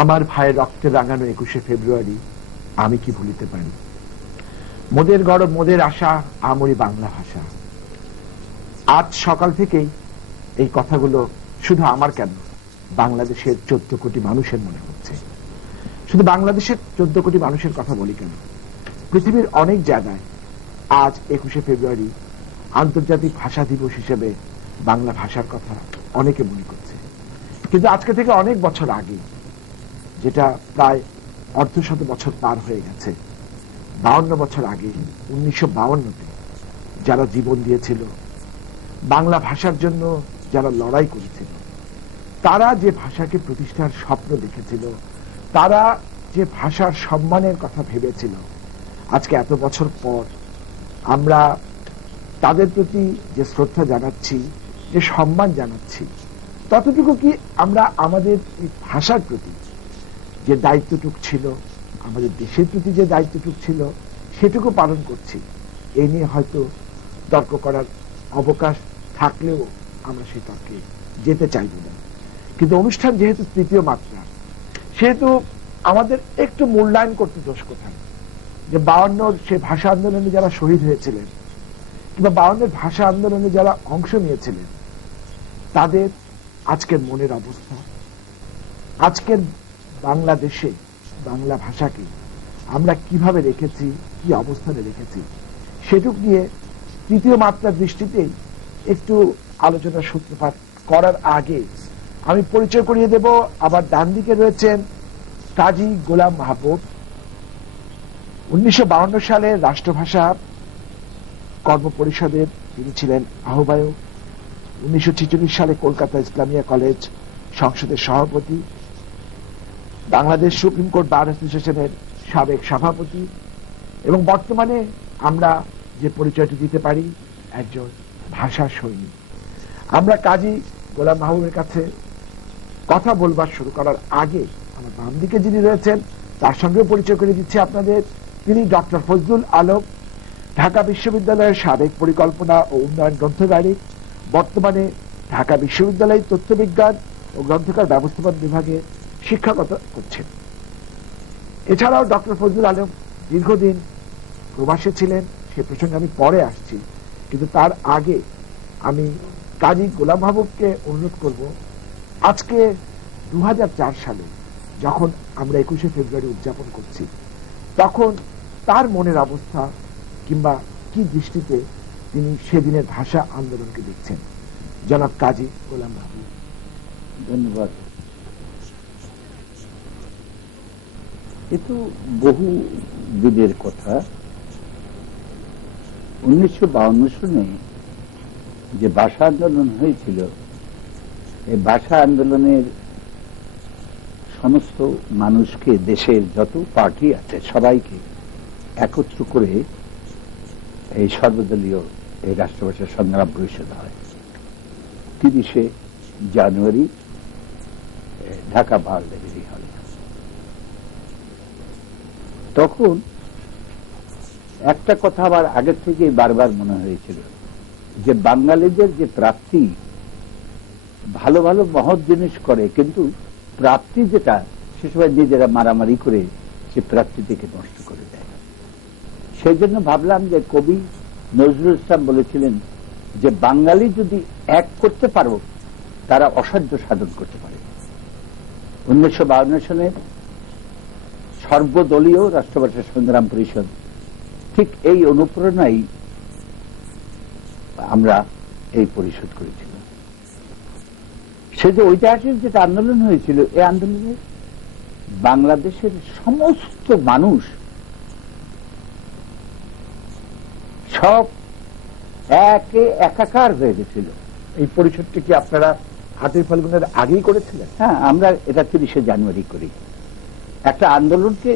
আমার ভাইয়ের রক্তে রাঙানো 21শে ফেব্রুয়ারি আমি কি ভুলিতে পারি। মোদের গর্ব মোদের আশা আমরি বাংলা ভাষা। আজ সকাল থেকেই এই কথাগুলো শুধু আমার কেন, বাংলাদেশের 14 কোটি মানুষের মনে হচ্ছে। শুধু বাংলাদেশের 14 কোটি মানুষের কথা বলি কেন, পৃথিবীর অনেক জায়গায় আজ 21শে ফেব্রুয়ারি আন্তর্জাতিক ভাষা দিবস হিসেবে বাংলা ভাষার কথা অনেকে মনে করছে। কিন্তু আজকে থেকে অনেক বছর আগে, যেটা প্রায় অর্ধশত বছর পার হয়ে গেছে, 52 বছর আগে 1952-তে যারা জীবন দিয়েছিল, বাংলা ভাষার জন্য যারা লড়াই করেছিল, তারা যে ভাষাকে প্রতিষ্ঠার স্বপ্ন দেখেছিল, তারা যে ভাষার সম্মানের কথা ভেবেছিল, আজকে এত বছর পর আমরা তাদের প্রতি যে শ্রদ্ধা জানাচ্ছি, যে সম্মান জানাচ্ছি, ততটুকু কি আমরা আমাদের এই ভাষার প্রতি যে দায়িত্বটুক ছিল, আমাদের দেশের প্রতি যে দায়িত্বটুক ছিল, সেটুকু পালন করছি? এই নিয়ে হয়তো তর্ক করার অবকাশ থাকলেও আমরা সেই তর্কে যেতে চাইব না। কিন্তু অনুষ্ঠান যেহেতু তৃতীয় মাত্রা, সেহেতু আমাদের একটু মূল্যায়ন করতে দোষ কোথায়? যে 52 সে ভাষা আন্দোলনে যারা শহীদ হয়েছিলেন, কিংবা 52 ভাষা আন্দোলনে যারা অংশ নিয়েছিলেন, তাদের আজকের মনের অবস্থা, আজকের বাংলাদেশে বাংলা ভাষাকে আমরা কিভাবে রেখেছি, কি অবস্থানে রেখেছি, সেটুক নিয়ে তৃতীয় মাত্রার দৃষ্টিতেই একটু আলোচনার সূত্রপাত করার আগে আমি পরিচয় করিয়ে দেব। আবার ডান দিকে রয়েছেন কাজী গোলাম মাহবুব। 1952 সালে রাষ্ট্রভাষা কর্মপরিষদের তিনি ছিলেন আহ্বায়ক। 1946 সালে কলকাতা ইসলামিয়া কলেজ সংসদের সভাপতি, বাংলাদেশ সুপ্রিম কোর্ট বার অ্যাসোসিয়েশনের সাবেক সভাপতি, এবং বর্তমানে আমরা যে পরিচয়টি দিতে পারি, একজন ভাষা সৈনিক। আমরা কাজী গোলাম মাহবুবের কাছে কথা বলবার শুরু করার আগে আমার বাম দিকে যিনি রয়েছেন, তার সঙ্গেও পরিচয় করে দিচ্ছি আপনাদের। তিনি ডক্টর ফজলুল আলম, ঢাকা বিশ্ববিদ্যালয়ের সাবেক পরিকল্পনা ও উন্নয়ন গ্রন্থকারিক, বর্তমানে ঢাকা বিশ্ববিদ্যালয়ের তথ্যবিজ্ঞান ও গ্রন্থকার ব্যবস্থাপনা বিভাগে শিক্ষকতা করছেন। এছাড়াও ডক্টর ফজলুল আলম দীর্ঘদিন প্রবাসে ছিলেন, সে প্রসঙ্গে আমি পরে আসছি। কিন্তু তার আগে আমি কাজী গোলাম মাহবুবকে অনুরোধ করব, আজকে 2004 সালে যখন আমরা 21শে ফেব্রুয়ারি উদযাপন করছি, তখন তার মনের অবস্থা কিংবা কি দৃষ্টিতে তিনি সেদিনের ভাষা আন্দোলনকে দেখছেন। জনাব কাজী গোলাম মাহবুব। ধন্যবাদ। এ তো বহু দিনের কথা। 1952 সনে যে ভাষা আন্দোলন হয়েছিল, এই ভাষা আন্দোলনের সমস্ত মানুষকে, দেশের যত পার্টি আছে সবাইকে একত্র করে এই সর্বদলীয় এই রাষ্ট্রভাষা সংগ্রাম পরিষদ হয় 30শে জানুয়ারি ঢাকা বার লাইব্রেরি হলে। তখন একটা কথা আবার আগের থেকে বারবার মনে হয়েছিল যে বাঙালিদের যে প্রাপ্তি, ভালো ভালো মহৎ জিনিস করে, কিন্তু প্রাপ্তি যেটা, সে সময় নিজেরা মারামারি করে সে প্রাপ্তি থেকে নষ্ট করে দেয়। সেই জন্য ভাবলাম যে কবি নজরুল ইসলাম বলেছিলেন যে বাঙালি যদি এক করতে পারো, তারা অসাধ্য সাধন করতে পারে। 1952 সনের সর্বদলীয় রাষ্ট্রভাষা সংগ্রাম পরিষদ ঠিক এই অনুপ্রেরণায় আমরা এই পরিষদ করেছিলাম। সে যে ঐতিহাসিক যেটা আন্দোলন হয়েছিল, এই আন্দোলনে বাংলাদেশের সমস্ত মানুষ সব একে একাকার হয়ে গেছিল। এই পরিষদটি কি আপনারা হাতের ফাল্গুনের আগেই করেছিলেন? হ্যাঁ, আমরা এটা 30শে জানুয়ারি করি। একটা আন্দোলনকে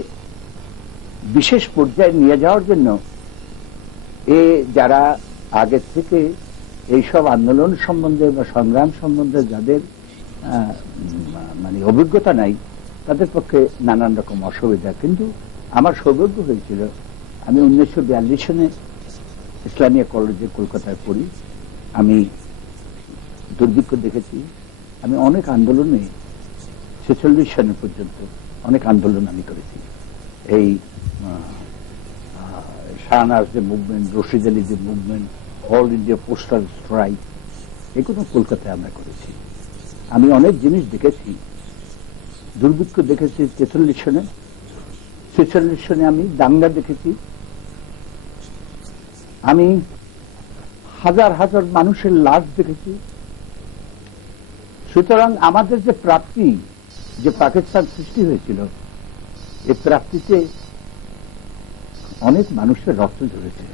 বিশেষ পর্যায়ে নিয়ে যাওয়ার জন্য যারা আগের থেকে এইসব আন্দোলন সম্বন্ধে বা সংগ্রাম সম্বন্ধে যাদের মানে অভিজ্ঞতা নাই, তাদের পক্ষে নানান রকম অসুবিধা। কিন্তু আমার সৌভাগ্য হয়েছিল, আমি 1942 সনে ইসলামিয়া কলেজে কলকাতায় পড়ি। আমি দুর্ভিক্ষ দেখেছি, আমি অনেক আন্দোলনে 46 সাল পর্যন্ত অনেক আন্দোলন আমি করেছি। এই শাহনাজ যে মুভমেন্ট, রশিদ আলী যে movement, all India postal strike, এগুলো কলকাতায় আমরা করেছি। আমি অনেক জিনিস দেখেছি, দুর্ভিক্ষ দেখেছি 43 সনে, 46 সনে আমি দাঙ্গা দেখেছি, আমি হাজার হাজার মানুষের লাশ দেখেছি। সুতরাং আমাদের যে প্রাপ্তি, যে পাকিস্তান সৃষ্টি হয়েছিল, এই প্রাপ্তিতে অনেক মানুষের রক্ত ঝরেছে।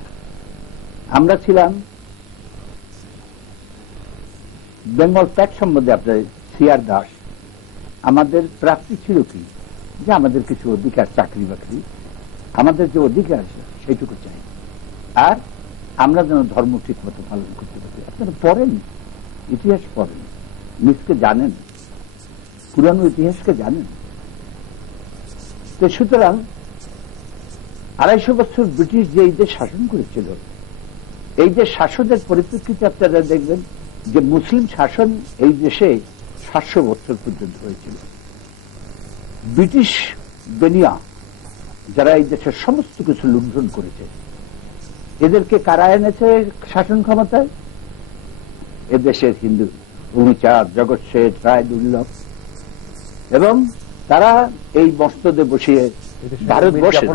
আমরা ছিলাম বেঙ্গল প্যাক সম্বন্ধে আপনার সিআর দাস, আমাদের প্রাপ্তি ছিল কি, যে আমাদের কিছু অধিকার, চাকরি বাকরি, আমাদের যে অধিকার সেইটুকু চাই, আর আমরা যেন ধর্ম ঠিক মতো পালন করতে পারি। আপনারা পড়েন, ইতিহাস পড়েন, নিজকে জানেন, পুরানো ইতিহাসকে জানেন। তো সুতরাং 250 বছর ব্রিটিশ যে এই দেশ শাসন করেছিল, এই যে শাসনের পরিপ্রেক্ষিতে আপনারা দেখবেন যে মুসলিম শাসন এই দেশে 700 বছর পর্যন্ত হয়েছিল। ব্রিটিশ বেনিয়া যারা এই দেশের সমস্ত কিছু লুণ্ঠন করেছে, এদেরকে কারা এনেছে শাসন ক্ষমতায়? এদেশের হিন্দু ভূমিচাঁদ, জগৎ শেঠ, রায় দুর্লভ, এবং তারা এই মস্তদে বসিয়ে ভারতবর্ষে,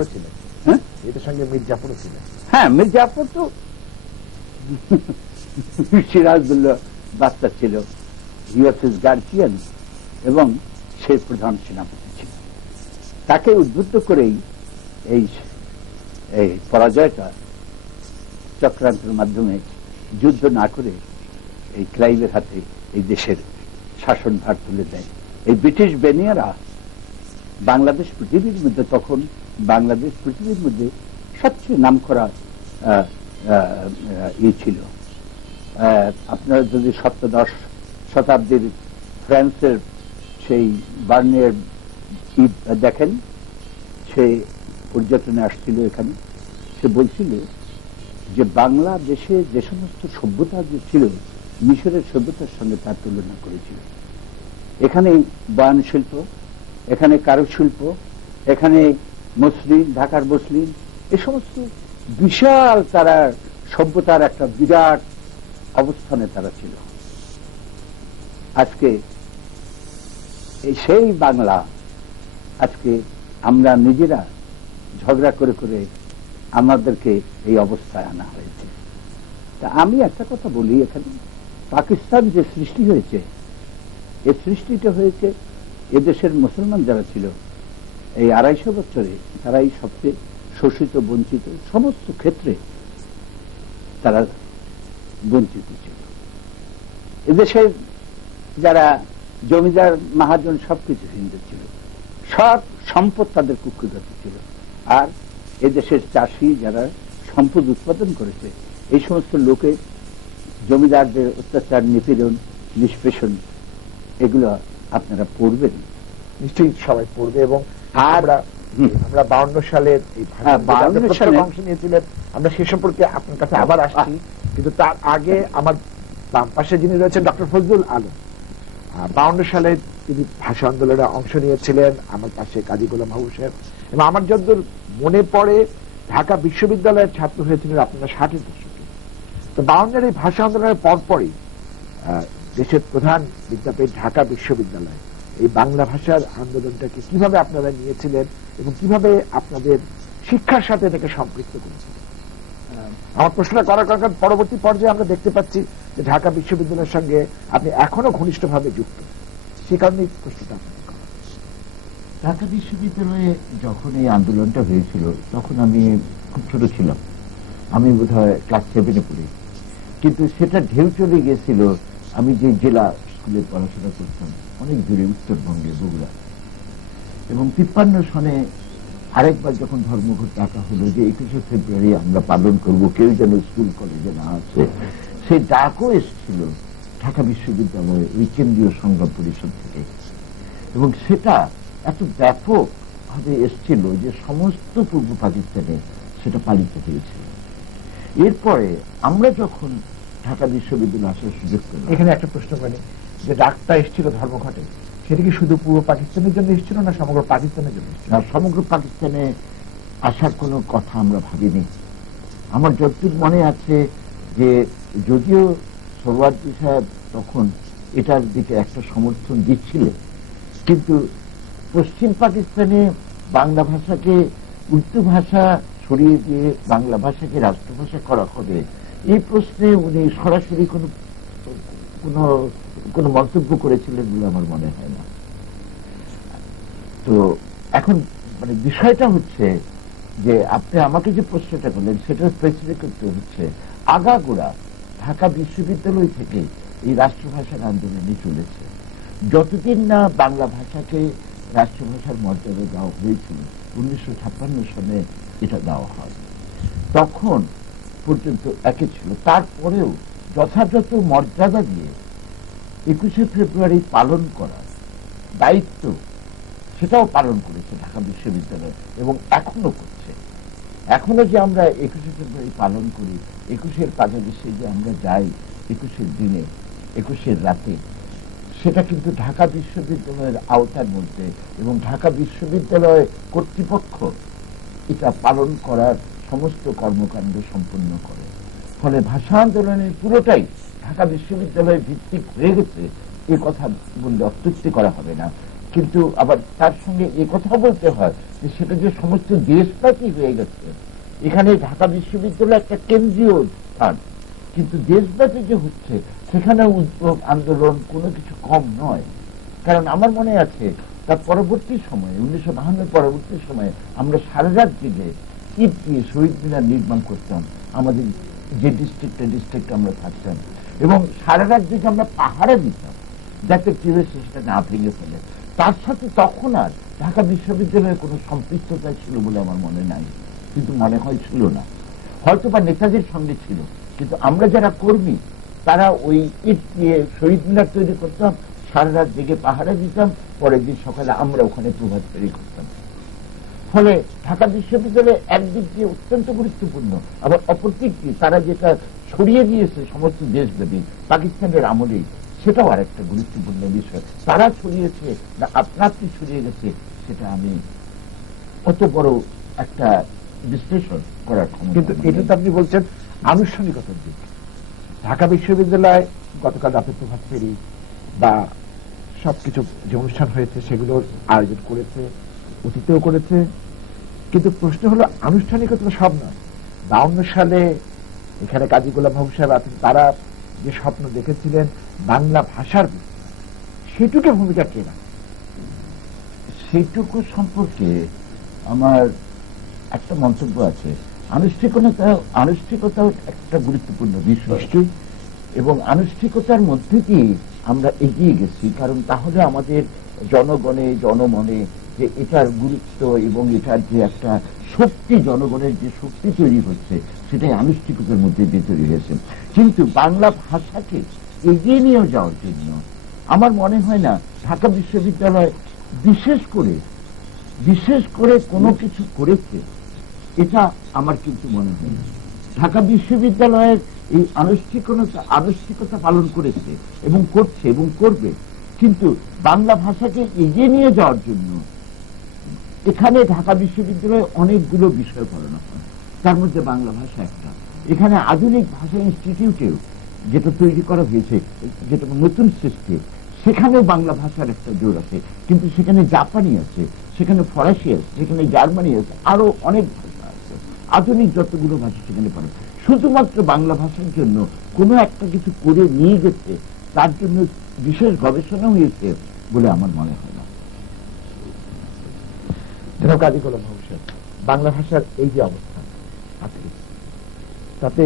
এদের সঙ্গে মীর জাফরও ছিলেন। হ্যাঁ, মীর জাফর তো সিরাজদৌল্লাহ বাচ্চা ছিল, ইউএসএস গার্জিয়ান, এবং সে প্রধান সেনাপতি ছিল। তাকে উদ্বুদ্ধ করেই এই পরাজয়টা চক্রান্তের মাধ্যমে, যুদ্ধ না করে এই ক্লাইভের হাতে এই দেশের শাসনভার তুলে দেয়। এই ব্রিটিশ বেনিয়ারা বাংলাদেশ পৃথিবীর মধ্যে, তখন বাংলাদেশ পৃথিবীর মধ্যে সবচেয়ে নামকরা ছিল। আপনারা যদি 17 শতাব্দীর ফ্রান্সের সেই বার্নের দেখেন, সে পর্যটনে আসছিল এখানে, সে বলছিল যে বাংলাদেশে যে সমস্ত সভ্যতা যে ছিল, মিশরের সভ্যতার সঙ্গে তার তুলনা করেছিল। এখানে বয়ান শিল্প, এখানে কারুশিল্প, এখানে মসলিন, ঢাকার মসলিন, এ সমস্ত বিশাল তারা সভ্যতার একটা বিরাট অবস্থানে তারা ছিল। আজকে সেই বাংলা, আজকে আমরা নিজেরা ঝগড়া করে করে আমাদেরকে এই অবস্থায় আনা হয়েছে। তা আমি একটা কথা বলি, এখানে পাকিস্তান যে সৃষ্টি হয়েছে, এই সৃষ্টিটা হয়েছে এদেশের মুসলমান যারা ছিল এই 250 বছরে, তারাই সবচেয়ে শোষিত, বঞ্চিত, সমস্ত ক্ষেত্রে তারা বঞ্চিত ছিল। এদেশের যারা জমিদার মহাজন সবকিছু হিন্দু ছিল, সব সম্পদ তাদের কুক্ষিগত ছিল। আর এদেশের চাষি যারা সম্পদ উৎপাদন করেছে, এই সমস্ত লোকের জমিদারদের অত্যাচার, নিপীড়ন, নিষ্পেষণ, এগুলো আপনারা পড়বেন, নিশ্চয়ই সবাই পড়বে। এবং আমরা 52 সালের অংশ নিয়েছিলেন, আমরা সে সম্পর্কে আপনার কাছে আবার আসছি। কিন্তু তার আগে আমার বাম পাশে যিনি রয়েছেন ডক্টর ফজলুল আলম, 52 সালে তিনি ভাষা আন্দোলনে অংশ নিয়েছিলেন, আমার পাশে কাজী গোলাম মাহবুব সাহেব, এবং আমার যতদূর মনে পড়ে ঢাকা বিশ্ববিদ্যালয়ের ছাত্র হয়েছিলেন আপনারা 60-এর দশকে। তো 52-এর এই ভাষা আন্দোলনের পরপরই দেশের প্রধান বিদ্যাপীঠ ঢাকা বিশ্ববিদ্যালয় এই বাংলা ভাষার আন্দোলনটাকে কিভাবে আপনারা নিয়েছিলেন এবং কিভাবে আপনাদের শিক্ষার সাথে এটাকে সম্পৃক্ত করেছিলেন? আমার প্রশ্নটা করার কারণ পরবর্তী পর্যায়ে আমরা দেখতে পাচ্ছি যে ঢাকা বিশ্ববিদ্যালয়ের সঙ্গে আপনি এখনো ঘনিষ্ঠভাবে যুক্ত, সে কারণে প্রশ্নটা আপনাকে করা। ঢাকা বিশ্ববিদ্যালয়ে যখন এই আন্দোলনটা হয়েছিল, তখন আমি খুব ছোট ছিলাম, আমি বোধহয় ক্লাস 7-এ পড়ি। কিন্তু সেটা ঢেউ চলে গিয়েছিল আমি যে জেলা স্কুলে পড়াশোনা করতাম, অনেক দূরে, উত্তরবঙ্গে, বগুড়া। এবং 53 সনে আরেকবার যখন ধর্মঘট ডাকা হলো যে 21শে ফেব্রুয়ারি আমরা পালন করব, কেউ যেন স্কুল কলেজে না আসে, সেই ডাকও এসেছিল ঢাকা বিশ্ববিদ্যালয়ে ওই কেন্দ্রীয় সংগ্রাম পরিষদ থেকে। এবং সেটা এত ব্যাপক ভাবে এসেছিল যে সমস্ত পূর্ব পাকিস্তানে সেটা পালিত হয়েছিল। এরপরে আমরা যখন ঢাকা বিশ্ববিদ্যালয়ে আসার সুযোগ পেলাম, এখানে একটা প্রশ্ন করি যে ডাকটা এসেছিল ধর্মঘটে, সেটা কি শুধু পূর্ব পাকিস্তানের জন্য এসেছিল না সমগ্র পাকিস্তানের জন্য এসেছিল? না, সমগ্র পাকিস্তানে আসার কোনো কথা আমরা ভাবিনি। আমার যতটুকু মনে আছে যে যদিও সোহরাওয়ার্দী সাহেব তখন এটার দিকে একটা সমর্থন দিচ্ছিলেন, কিন্তু পশ্চিম পাকিস্তানে বাংলা ভাষাকে উর্দু ভাষা সরিয়ে দিয়ে বাংলা ভাষাকে রাষ্ট্রভাষা করা হবে এই প্রশ্নে উনি সরাসরি কোনো মন্তব্য করেছিলেন বলে আমার মনে হয় না। তো এখন মানে বিষয়টা হচ্ছে যে আপনি আমাকে যে প্রশ্নটা করলেন সেটা স্পেসিফিক করতে হচ্ছে আগাগোড়া ঢাকা বিশ্ববিদ্যালয় থেকে এই রাষ্ট্রভাষার আন্দোলনে চলেছে। যতদিন না বাংলা ভাষাকে রাষ্ট্রভাষার মর্যাদা দেওয়া হয়েছিল, 1956 সালে এটা দেওয়া হয়, তখন পর্যন্ত একই ছিল। তারপরেও যথাযথ মর্যাদা দিয়ে 21শে ফেব্রুয়ারি পালন করার দায়িত্ব সেটাও পালন করেছে ঢাকা বিশ্ববিদ্যালয় এবং এখনো করছে। এখনো যে আমরা 21শে ফেব্রুয়ারি পালন করি, 21-এর পাশাপাশি যে আমরা যাই 21-এর দিনে, 21-এর রাতে, সেটা কিন্তু ঢাকা বিশ্ববিদ্যালয়ের আওতার মধ্যে এবং ঢাকা বিশ্ববিদ্যালয় কর্তৃপক্ষ এটা পালন করার সমস্ত কর্মকাণ্ড সম্পন্ন করে। ফলে ভাষা আন্দোলনের পুরোটাই ঢাকা বিশ্ববিদ্যালয় ভিত্তিক হয়ে গেছে, এ কথা বললে অত্যুক্তি করা হবে না। কিন্তু আবার তার সঙ্গে এ কথা বলতে হয় যে সেটা যে সমস্ত দেশব্যাপী হয়ে গেছে। এখানে ঢাকা বিশ্ববিদ্যালয় একটা কেন্দ্রীয় স্থান, কিন্তু দেশব্যাপী যে হচ্ছে সেখানে উদ্যোগ আন্দোলন কোনো কিছু কম নয়। কারণ আমার মনে আছে তার পরবর্তী সময়ে 1952 পরবর্তী সময়ে আমরা সারা রাত জেগে ইট দিয়ে শহীদ মিনার নির্মাণ করতাম আমাদের যে ডিস্ট্রিক্টে আমরা থাকতাম, এবং সারা রাত জেগে আমরা পাহারা দিতাম যাতে কেউ সেটা না ভেঙে ফেলে। তার সাথে তখন আর ঢাকা বিশ্ববিদ্যালয়ের কোনো সম্পৃক্ততা ছিল বলে আমার মনে নাই, কিন্তু মনে হয় ছিল না, হয়তো বা নেতাদের সঙ্গে ছিল। কিন্তু আমরা যারা কর্মী তারা ওই ইট দিয়ে শহীদ মিনার তৈরি করতাম, সারা রাত জেগে পাহারা দিতাম, পরের দিন সকালে আমরা ওখানে প্রভাত ফেরি করতাম। ফলে ঢাকা বিশ্ববিদ্যালয় একদিক দিয়ে অত্যন্ত গুরুত্বপূর্ণ, আবার অপর দিক দিয়ে তারা যেটা ছড়িয়ে দিয়েছে সমস্ত দেশব্যাপী পাকিস্তানের আমলেই, সেটাও আর একটা গুরুত্বপূর্ণ বিষয়। তারা ছড়িয়েছে না আপনা আপনি ছড়িয়ে গেছে, সেটা আমি অত বড় একটা বিশ্লেষণ করার ক্ষমতা। কিন্তু এটা তো আপনি বলছেন আনুষ্ঠানিকতার দিক। ঢাকা বিশ্ববিদ্যালয় গতকাল রাতে প্রভাত ফেরি বা সবকিছু যে অনুষ্ঠান হয়েছে সেগুলোর আয়োজন করেছে, অতীতেও করেছে, কিন্তু প্রশ্ন হলো আনুষ্ঠানিকতা সব নয়। 52 সালে এখানে কাজী গোলাম মাহবুব সাহেব আছেন, তারা যে স্বপ্ন দেখেছিলেন বাংলা ভাষার সেটুকু ভূমিকা কেনা, সেইটুকু সম্পর্কে আমার একটা মন্তব্য আছে। আনুষ্ঠানিকতাও একটা গুরুত্বপূর্ণ বিষয়, এবং আনুষ্ঠানিকতার মধ্যে দিয়ে আমরা এগিয়ে গেছি, কারণ তাহলে আমাদের জনগণে জনমনে যে এটার গুরুত্ব এবং এটার যে একটা শক্তি, জনগণের যে শক্তি তৈরি হচ্ছে, সেটাই আনুষ্ঠানিকতার মধ্যে দিয়ে তৈরি হয়েছে। কিন্তু বাংলা ভাষাকে এগিয়ে নিয়ে যাওয়ার জন্য আমার মনে হয় না ঢাকা বিশ্ববিদ্যালয় বিশেষ করে কোনো কিছু করেছে, এটা আমার কিন্তু মনে হয় না। ঢাকা বিশ্ববিদ্যালয়ের এই আনুষ্ঠানিকতা পালন করেছে এবং করছে এবং করবে, কিন্তু বাংলা ভাষাকে এগিয়ে নিয়ে যাওয়ার জন্য এখানে ঢাকা বিশ্ববিদ্যালয়ে অনেকগুলো বিষয় পড়ানো হয়, তার মধ্যে বাংলা ভাষা একটা। এখানে আধুনিক ভাষা ইনস্টিটিউটেও যেটা তৈরি করা হয়েছে, যেটা নতুন সৃষ্টি, সেখানেও বাংলা ভাষার একটা জোর আছে, কিন্তু সেখানে জাপানি আছে, সেখানে ফরাসি আছে, সেখানে জার্মানি আছে, আরো অনেক ভাষা আছে, আধুনিক যতগুলো ভাষা সেখানে পড়ে। শুধুমাত্র বাংলা ভাষার জন্য কোনো একটা কিছু করে নিয়ে গেছে, তার জন্য বিশেষ গবেষণা হয়েছে বলে আমার মনে হয় না। জনাব কাজী গোলাম মাহবুব সাহেব, বাংলা ভাষার এই যে অবস্থান আছে, তাতে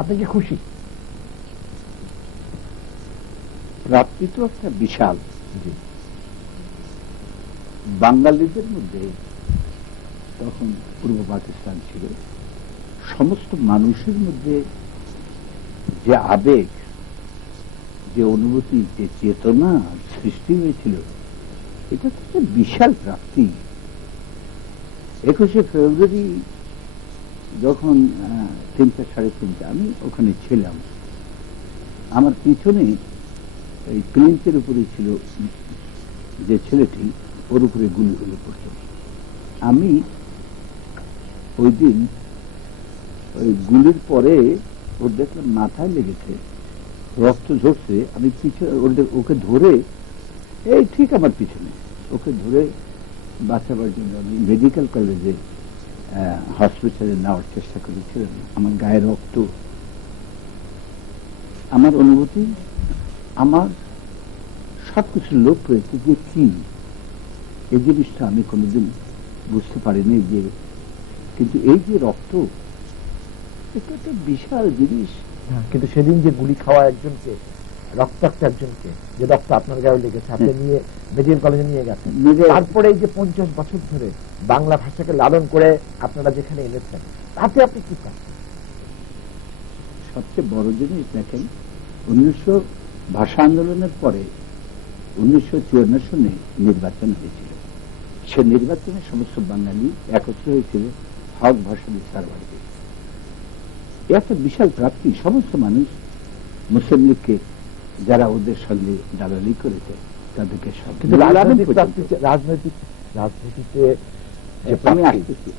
আপনি কি খুশি? প্রাপ্তি তো একটা বিশাল, বাঙালিদের মধ্যে তখন পূর্ব পাকিস্তান ছিল, সমস্ত মানুষের মধ্যে যে আবেগ, যে অনুভূতি, যে চেতনা সৃষ্টি হয়েছিল, এটা তো একটা বিশাল প্রাপ্তি। 21শে ফেব্রুয়ারি যখন 3টা 3:30 আমি ওখানে ছিলাম, আমার পিছনে এই প্রিন্সের উপরে ছিল যে ছেলেটি, ওর উপরে গুলি হলে পড়ত। আমি ওই দিন ওই গুলির পরে ওর দেখলাম মাথায় লেগেছে, রক্ত ঝরছে। আমি পিছনে ওকে ধরে, এই ঠিক আমার পিছনে ওকে ধরে বাঁচাবার জন্য আমি মেডিকেল কলেজে হসপিটালে নেওয়ার চেষ্টা করেছিলাম। আমার গায়ে রক্ত, আমার অনুভূতি, আমার সবকিছু লোপ হয়েছে যে কি এই জিনিসটা আমি কোনোদিন বুঝতে পারিনি। যে কিন্তু এই যে রক্ত, এটা একটা বিশাল জিনিস। কিন্তু সেদিন যে গুলি খাওয়া একজনকে, রক্তাক্ত একজনকে, যে রক্ত আপনার গায়ে লেগেছে, আপনি নিয়ে মেডিকেল কলেজে নিয়ে গেছেন, তারপরে এই যে 50 বছর ধরে বাংলা ভাষাকে লালন করে আপনারা যেখানে এনেছেন, তাতে আপনি কি পান? সবচেয়ে বড় জিনিস দেখেন, 1900 ভাষা আন্দোলনের পরে 1954 সনে নির্বাচন হয়েছিল। সে নির্বাচনে সমস্ত বাঙালি একত্র হয়েছিল হক ভাষা বিচার বাড়বে। একটা বিশাল প্রাপ্তি। সমস্ত মানুষ মুসলিম লীগকে, যারা ওদের সঙ্গে দালালি করেছে, তাদেরকে রাজনীতিতে আমি আসতেছি।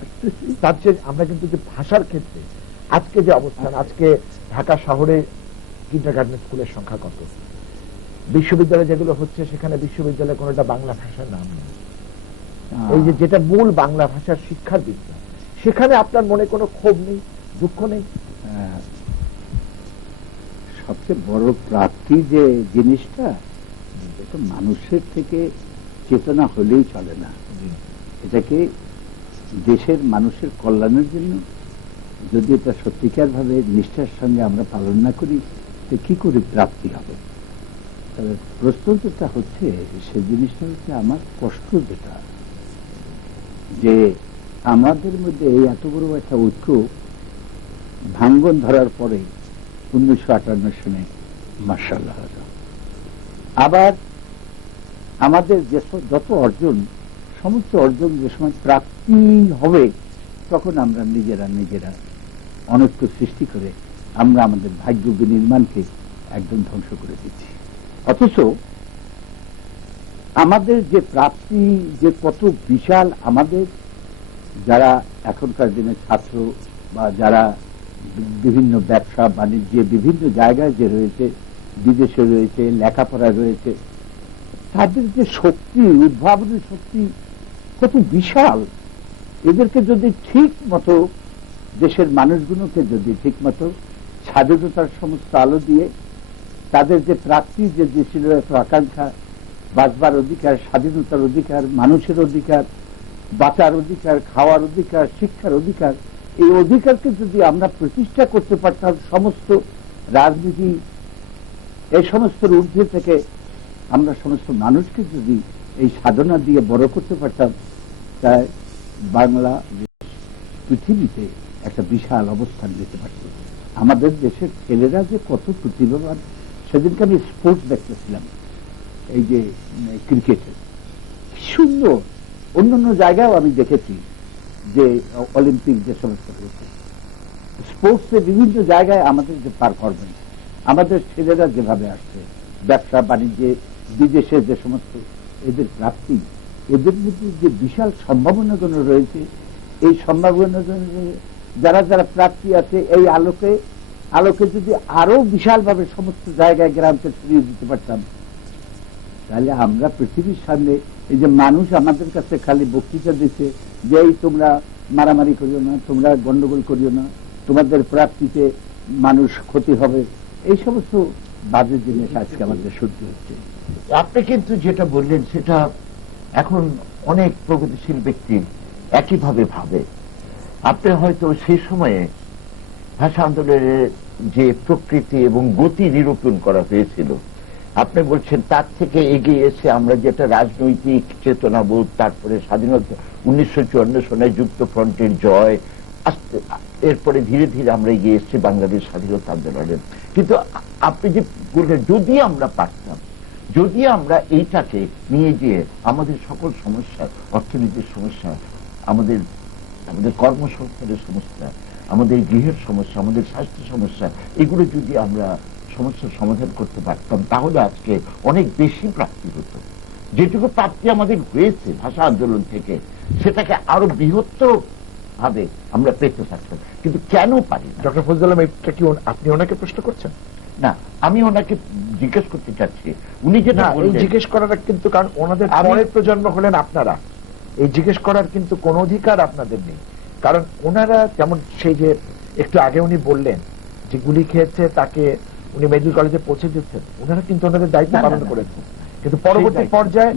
তার চেয়ে আমরা কিন্তু যে ভাষার ক্ষেত্রে আজকে যে অবস্থান, আজকে ঢাকা শহরে কিন্ডারগার্টেন স্কুলের সংখ্যা কত, বিশ্ববিদ্যালয় যেগুলো হচ্ছে সেখানে বিশ্ববিদ্যালয়ে কোনোটা বাংলা ভাষার নাম নেই। এই যে যেটা মূল বাংলা ভাষার শিক্ষার বিদ্যা, সেখানে আপনার মনে কোনো ক্ষোভ নেই, দুঃখ নেই? সবচেয়ে বড় প্রাপ্তি যে জিনিসটা, এটা মানুষের থেকে চেতনা হলেই চলে না। এটাকে দেশের মানুষের কল্যাণের জন্য যদি এটা সত্যিকার ভাবে নিষ্ঠার সঙ্গে আমরা পালন না করি, তো কি করে প্রাপ্তি হবে? তবে প্রশ্ন যেটা হচ্ছে, সে জিনিসটা হচ্ছে আমার কষ্ট, যেটা যে আমাদের মধ্যে এই এত বড় একটা ঐক্য ভাঙ্গন ধরার পরে 1958 সনে মাশাআল্লাহ। আবার আমাদের যে যত অর্জন, সমস্ত অর্জন যে সময় প্রাপ্তি হবে, তখন আমরা নিজেরা অনৈক্য সৃষ্টি করে আমরা আমাদের ভাগ্য বিনির্মাণকে একদম ধ্বংস করে দিচ্ছি। অথচ আমাদের যে প্রাপ্তি যে কত বিশাল, আমাদের যারা এখনকার দিনে ছাত্র বা যারা বিভিন্ন ব্যবসা বাণিজ্যে বিভিন্ন জায়গায় যে রয়েছে, বিদেশে রয়েছে, লেখাপড়া রয়েছে, তাদের যে শক্তি, উদ্ভাবনী শক্তি কত বিশাল। এদেরকে যদি ঠিক মতো, দেশের মানুষগুলোকে যদি ঠিক মতো স্বাধীনতার সমস্ত আলো দিয়ে, তাদের যে প্রাপ্তি যে ছিল এত আকাঙ্ক্ষা, বাঁচবার অধিকার, স্বাধীনতার অধিকার, মানুষের অধিকার, বাঁচার অধিকার, খাওয়ার অধিকার, শিক্ষার অধিকার, এই অধিকারকে যদি আমরা প্রতিষ্ঠা করতে পারতাম, সমস্ত রাজনীতি, এই সমস্ত ঊর্ধ্বে থেকে আমরা সমস্ত মানুষকে যদি এই সাধনা দিয়ে বড় করতে পারতাম, তাই বাংলা পৃথিবীতে একটা বিশাল অবস্থান নিতে পারত। আমাদের দেশের ছেলেরা যে কত প্রতিভাবান, সেদিনকে আমি স্পোর্টস দেখতেছিলাম, এই যে ক্রিকেটের সুন্দর। অন্যান্য জায়গায় আমি দেখেছি যে অলিম্পিক যে সমস্ত হয়েছে, স্পোর্টসে বিভিন্ন জায়গায় আমাদের যে পারফরমেন্স, আমাদের ছেলেরা যেভাবে আসছে, ব্যবসা বাণিজ্যে, বিদেশে যে সমস্ত এদের প্রাপ্তি, এদের মধ্যে যে বিশাল সম্ভাবনাগুলো রয়েছে, এই সম্ভাবনাগুলো যারা যারা প্রাপ্তি আছে, এই আলোকে যদি আরো বিশালভাবে সমস্ত জায়গায় গ্রামকে ছড়িয়ে দিতে পারতাম, তাহলে আমরা পৃথিবীর সামনে, এই যে মানুষ আমাদের কাছে খালি বক্তৃতা দিচ্ছে যে এই তোমরা মারামারি করিও না, তোমরা গন্ডগোল করিও না, তোমাদের প্রাপ্তিতে মানুষ ক্ষতি হবে, এই সমস্ত বাজে জিনিস আজকে আমাদের সহ্য হচ্ছে। আপনি কিন্তু যেটা বললেন সেটা এখন অনেক প্রগতিশীল ব্যক্তি একইভাবে ভাবে। আপনি হয়তো সেই সময়ে ভাষা আন্দোলনের যে প্রকৃতি এবং গতি নিরূপণ করা হয়েছিল, আপনি বলছেন তার থেকে এগিয়ে এসে আমরা যেটা রাজনৈতিক চেতনাবোধ, তারপরে স্বাধীনতা 1954 সনে যুক্ত ফ্রন্টের জয়, এরপরে ধীরে ধীরে আমরা এগিয়ে এসেছি বাংলাদেশ স্বাধীনতা আন্দোলনের। কিন্তু আপনি যে বললেন, যদি আমরা পারতাম, যদি আমরা এইটাকে নিয়ে গিয়ে আমাদের সকল সমস্যা, অর্থনীতির সমস্যা, আমাদের কর্মসংস্থানের সমস্যা, আমাদের গৃহের সমস্যা, আমাদের স্বাস্থ্য সমস্যা, এগুলো যদি আমরা সমস্যার সমাধান করতে পারতাম, তাহলে আজকে অনেক বেশি প্রাপ্তি হতো। যেটুকু প্রাপ্তি আমাদের হয়েছে ভাষা আন্দোলন থেকে, সেটাকে আরো বৃহত্তর ভাবে আমরা পেতে পারতাম, কিন্তু কেন পারি না? ডক্টর ফজলুল আলম, এটা কি আপনি ওনাকে প্রশ্ন করছেন? না, আমি ওনাকে জিজ্ঞেস করতে চাচ্ছি, উনি যেটা না, এই বললেন, জিজ্ঞেস করার কিন্তু, কারণ ওনাদের পরের প্রজন্ম হলেন আপনারা, এই জিজ্ঞেস করার কিন্তু কোন অধিকার আপনাদের নেই। কারণ ওনারা যেমন সেই যে একটু আগে উনি বললেন যে গুলি খেয়েছে তাকে উনি মেডিকেল কলেজে পৌঁছে দিচ্ছেন, ওনারা কিন্তু ওনাদের দায়িত্ব পালন করেছেন। কিন্তু পরবর্তী পর্যায়ে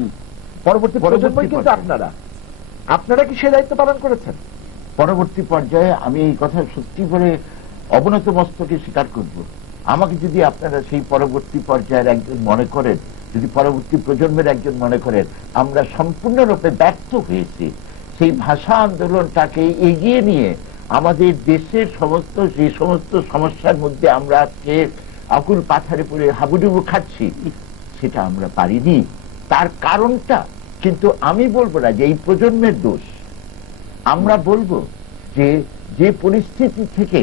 পরবর্তী প্রজন্মই কিন্তু আপনারা কি সেই দায়িত্ব পালন করেছেন? পরবর্তী পর্যায়ে আমি এই কথা সত্যি করে অবনত মস্তকে স্বীকার করব, আমাকে যদি আপনারা সেই পরবর্তী পর্যায়ের একজন মনে করেন, যদি পরবর্তী প্রজন্মের একজন মনে করেন আমরা সম্পূর্ণরূপে ব্যর্থ হয়েছি সেই ভাষা আন্দোলনটাকে এগিয়ে নিয়ে আমাদের দেশের যে সমস্ত সমস্যার মধ্যে আমরা আজকে আকুল পাথারে পড়ে হাবুডুবু খাচ্ছি, সেটা আমরা পারিনি। তার কারণটা কিন্তু আমি বলবো না যে এই প্রজন্মের দোষ, আমরা বলবো যে পরিস্থিতি থেকে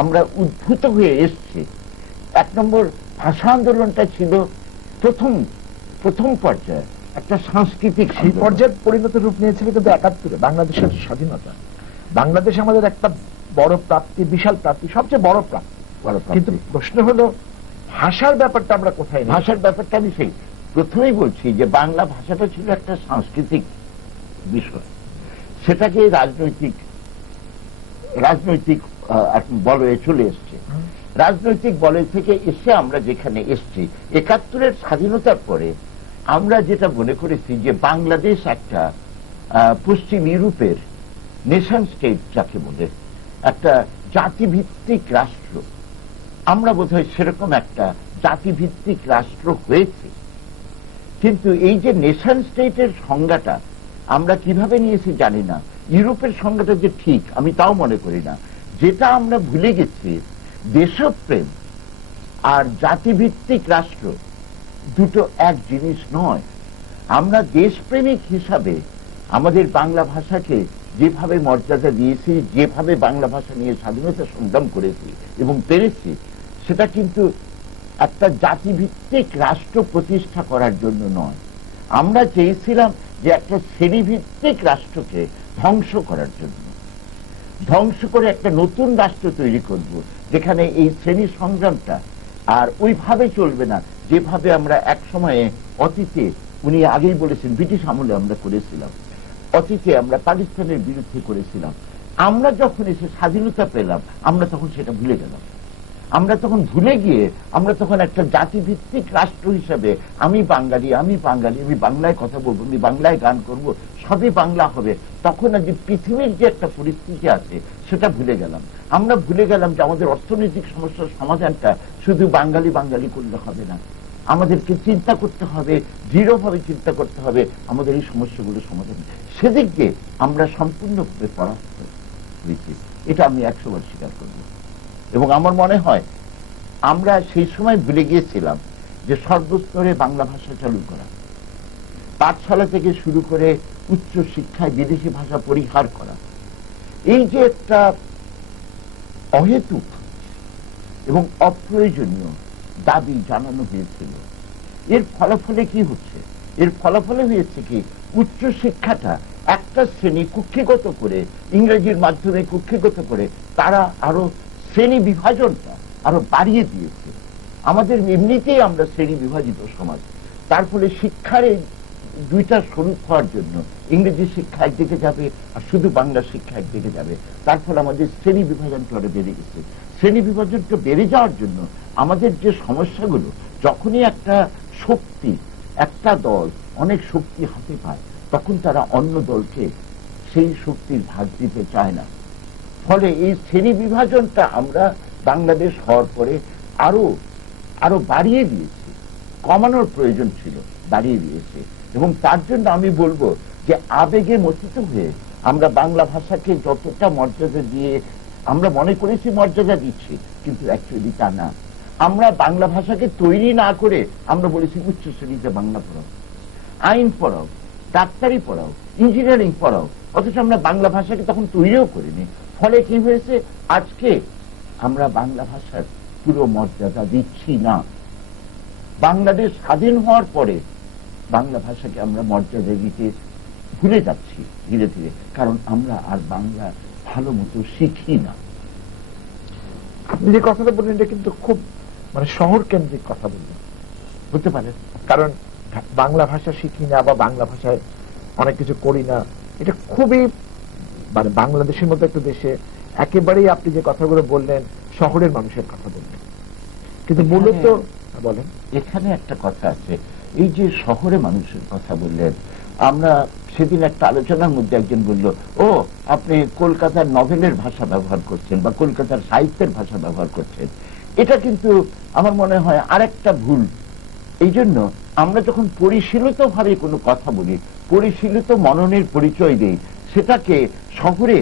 আমরা উদ্ভূত হয়ে এসছি। 1 নম্বর, ভাষা আন্দোলনটা ছিল প্রথম পর্যায়ে একটা সাংস্কৃতিক, সেই পর্যায়ে পরিণত রূপ নিয়েছিল কিন্তু 71-এ বাংলাদেশের স্বাধীনতা। বাংলাদেশ আমাদের একটা বড় প্রাপ্তি, বিশাল প্রাপ্তি, সবচেয়ে বড় প্রাপ্তি। কিন্তু প্রশ্ন হলো ভাষার ব্যাপারটা আমরা কোথায়? ভাষার ব্যাপারটা আমি সেই প্রথমেই বলছি যে বাংলা ভাষাটা ছিল একটা সাংস্কৃতিক বিষয়, সেটাকে রাজনৈতিক বলয়ে চলে এসছে। রাজনৈতিক বলয় থেকে এসে আমরা যেখানে এসছি 71-এর স্বাধীনতার পরে আমরা যেটা মনে করেছি যে বাংলাদেশ একটা পশ্চিম ইউরোপের নেশন স্টেট, যাকে বলে একটা জাতিভিত্তিক রাষ্ট্র, আমরা বোধহয় সেরকম একটা জাতিভিত্তিক রাষ্ট্র হয়েছে। কিন্তু এই যে নেশন স্টেটের সংজ্ঞাটা আমরা কিভাবে নিয়েছি জানি না, ইউরোপের সংজ্ঞাটা যে ঠিক আমি তাও মনে করি না। যেটা আমরা ভুলে গেছি, দেশপ্রেম আর জাতিভিত্তিক রাষ্ট্র দুটো এক জিনিস নয়। আমরা দেশপ্রেমিক হিসাবে আমাদের বাংলা ভাষাকে যেভাবে মর্যাদা দিয়েছি, যেভাবে বাংলা ভাষা নিয়ে স্বাধীনতা সংগ্রাম করেছি এবং পেরেছি, সেটা কিন্তু একটা জাতিভিত্তিক রাষ্ট্র প্রতিষ্ঠা করার জন্য নয়। আমরা চেয়েছিলাম যে একটা শ্রেণীভিত্তিক রাষ্ট্রকে ধ্বংস করার জন্য, ধ্বংস করে একটা নতুন রাষ্ট্র তৈরি করব, যেখানে এই শ্রেণী সংগ্রামটা আর ওইভাবে চলবে না যেভাবে আমরা এক সময়ে অতীতে, উনি আগেই বলেছেন, ব্রিটিশ আমলে আমরা করেছিলাম, অতীতে আমরা পাকিস্তানের বিরুদ্ধে করেছিলাম। আমরা যখন এসে স্বাধীনতা পেলাম আমরা তখন সেটা ভুলে গেলাম। আমরা তখন ভুলে গিয়ে আমরা তখন একটা জাতিভিত্তিক রাষ্ট্র হিসেবে আমি বাঙালি, আমি বাংলায় কথা বলবো, আমি বাংলায় গান করব, সবই বাংলা হবে, তখন আজ পৃথিবীর যে একটা পরিস্থিতি আছে সেটা ভুলে গেলাম। আমরা ভুলে গেলাম যে আমাদের অর্থনৈতিক সমস্যার সমাধানটা শুধু বাঙালি করলে হবে না, আমাদেরকে চিন্তা করতে হবে, দৃঢ়ভাবে চিন্তা করতে হবে আমাদের এই সমস্যাগুলো সমাধান। সেদিকে আমরা সম্পূর্ণভাবে পরাস্ত হয়েছি, এটা আমি 100 বার স্বীকার করব। এবং আমার মনে হয় আমরা সেই সময় ভুলে গিয়েছিলাম যে সর্বস্তরে বাংলা ভাষা চালু করা, পাঠশালা থেকে শুরু করে উচ্চ শিক্ষায় বিদেশি ভাষা পরিহার করা, এই যে একটা অহেতুক এবং অপ্রয়োজনীয় দাবি জানানো হয়েছিল, এর ফলাফলে কি হচ্ছে? এর ফলাফলে হয়েছে কি, উচ্চ শিক্ষাটা একটা শ্রেণী কুক্ষিগত করে, ইংরেজির মাধ্যমে কুক্ষিগত করে তারা আরো শ্রেণী বিভাজনটা আরো বাড়িয়ে দিয়েছে। আমাদের এমনিতেই আমরা শ্রেণী বিভাজিত সমাজ, তার ফলে শিক্ষার এই দুইটা স্বরূপ হওয়ার জন্য ইংরেজি শিক্ষা একদিকে যাবে আর শুধু বাংলা শিক্ষা একদিকে যাবে, তার ফলে আমাদের শ্রেণী বিভাজনটা আরো বেড়ে গেছে। শ্রেণী বিভাজনটা বেড়ে যাওয়ার জন্য আমাদের যে সমস্যাগুলো, যখনই একটা শক্তি, একটা দল অনেক শক্তি হাতে পায়, তখন তারা অন্য দলকে সেই শক্তির ভাগ দিতে চায় না। ফলে এই শ্রেণী বিভাজনটা আমরা বাংলাদেশ হওয়ার পরে আরো বাড়িয়ে দিয়েছি, কমানোর প্রয়োজন ছিল, বাড়িয়ে দিয়েছে। এবং তার জন্য আমি বলবো যে আবেগে মথিত হয়ে আমরা বাংলা ভাষাকে যতটা মর্যাদা দিয়ে আমরা মনে করেছি মর্যাদা দিচ্ছি, কিন্তু অ্যাকচুয়ালি তা না। আমরা বাংলা ভাষাকে তৈরি না করে আমরা বলেছি উচ্চ শ্রেণীতে বাংলা পড়াও, আইন পড়াও, ডাক্তারি পড়াও, ইঞ্জিনিয়ারিং পড়াও, অথচ আমরা বাংলা ভাষাকে তখন তৈরিও করিনি। ফলে কি হয়েছে, আজকে আমরা বাংলা ভাষার পুরো মর্যাদা দিচ্ছি না। বাংলাদেশ স্বাধীন হওয়ার পরে বাংলা ভাষাকে আমরা মর্যাদা দিতে ভুলে যাচ্ছি ধীরে ধীরে, কারণ আমরা আর বাংলা ভালো মতো শিখি না। আপনি যে কথাটা বললেন এটা কিন্তু খুব মানে শহর কেন্দ্রিক কথা বললেন, বুঝতে পারেন, কারণ বাংলা ভাষা শিখি না বা বাংলা ভাষায় অনেক কিছু করি না, এটা খুবই মানে বাংলাদেশের মতো একটা দেশে একেবারেই আপনি যে কথাগুলো বললেন শহরের মানুষের কথা বললেন, কিন্তু মূলত বলেন এখানে একটা কথা আছে, এই যে শহরে মানুষের কথা বললেন, আমরা সেদিন একটা আলোচনার মধ্যে একজন বলল, ও আপনি কলকাতার নভেলের ভাষা ব্যবহার করছেন বা কলকাতার সাহিত্যের ভাষা ব্যবহার করছেন। এটা কিন্তু আমার মনে হয় আরেকটা ভুল। এই জন্য আমরা যখন পরিশীলিত ভাবে কোনো কথা বলি, পরিশীলিত মননের পরিচয় দিই, সেটাকে শহরে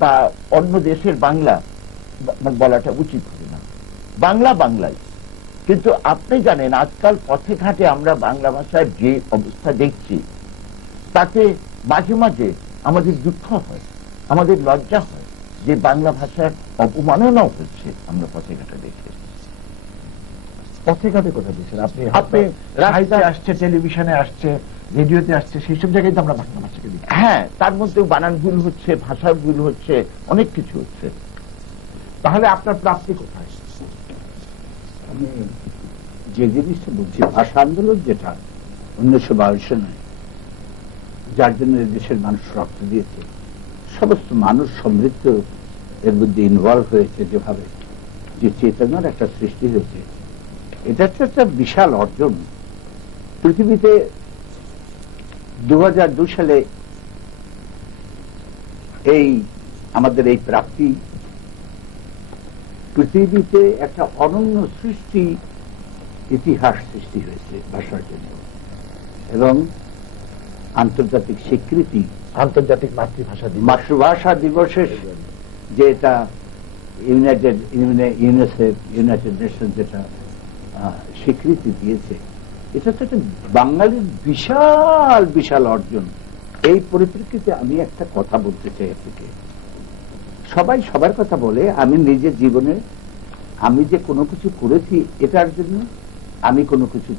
বা অন্য দেশের বাংলা বলাটা উচিত হবে না। বাংলা বাংলায়। কিন্তু আপনি জানেন আজকাল পথে ঘাটে আমরা বাংলা ভাষার যে অবস্থা দেখছি, তাতে মাঝে মাঝে আমাদের দুঃখ হয়, আমাদের লজ্জা হয় যে বাংলা ভাষার অপমাননাও হচ্ছে। আমরা পথে ঘাটে দেখি। পথে ঘাটে কথা দিচ্ছেন আপনি, আপনি রাস্তায় আসছে, টেলিভিশনে আসছে, রেডিওতে আসছে, সেই সব জায়গায় তো আমরা বাংলা ভাষাকে দিচ্ছি। হ্যাঁ, তার মধ্যে বানান ভুল হচ্ছে, ভাষার ভুল হচ্ছে, অনেক কিছু হচ্ছে। তাহলে আপনার প্রাপ্তি কোথায়? আমি যে জিনিসটা বলছি, ভাষা আন্দোলন যেটা 1922 সনে, যার জন্য দেশের মানুষ রক্ত দিয়েছে, সমস্ত মানুষ সমৃদ্ধ এর মধ্যে ইনভলভ হয়েছে, যেভাবে যে চেতনার একটা সৃষ্টি হয়েছে, এটা একটা বিশাল অর্জন। পৃথিবীতে 2002 সালে এই আমাদের এই প্রাপ্তি পৃথিবীতে একটা অনন্য সৃষ্টি, ইতিহাস সৃষ্টি হয়েছে ভাষার জন্য, এবং আন্তর্জাতিক স্বীকৃতি, আন্তর্জাতিক মাতৃভাষা দিবসের যে এটা ইউনাইটেড নেশন যেটা স্বীকৃতি দিয়েছে, এটা তো একটা বাঙালির বিশাল বিশাল অর্জন। এই পরিপ্রেক্ষিতে আমি একটা কথা বলতে চাই আপনাকে। সবাই সবার কথা বলে, আমি নিজের জীবনে আমি যে কোনো কিছু করেছি এটার জন্য আমি কোনো কিছু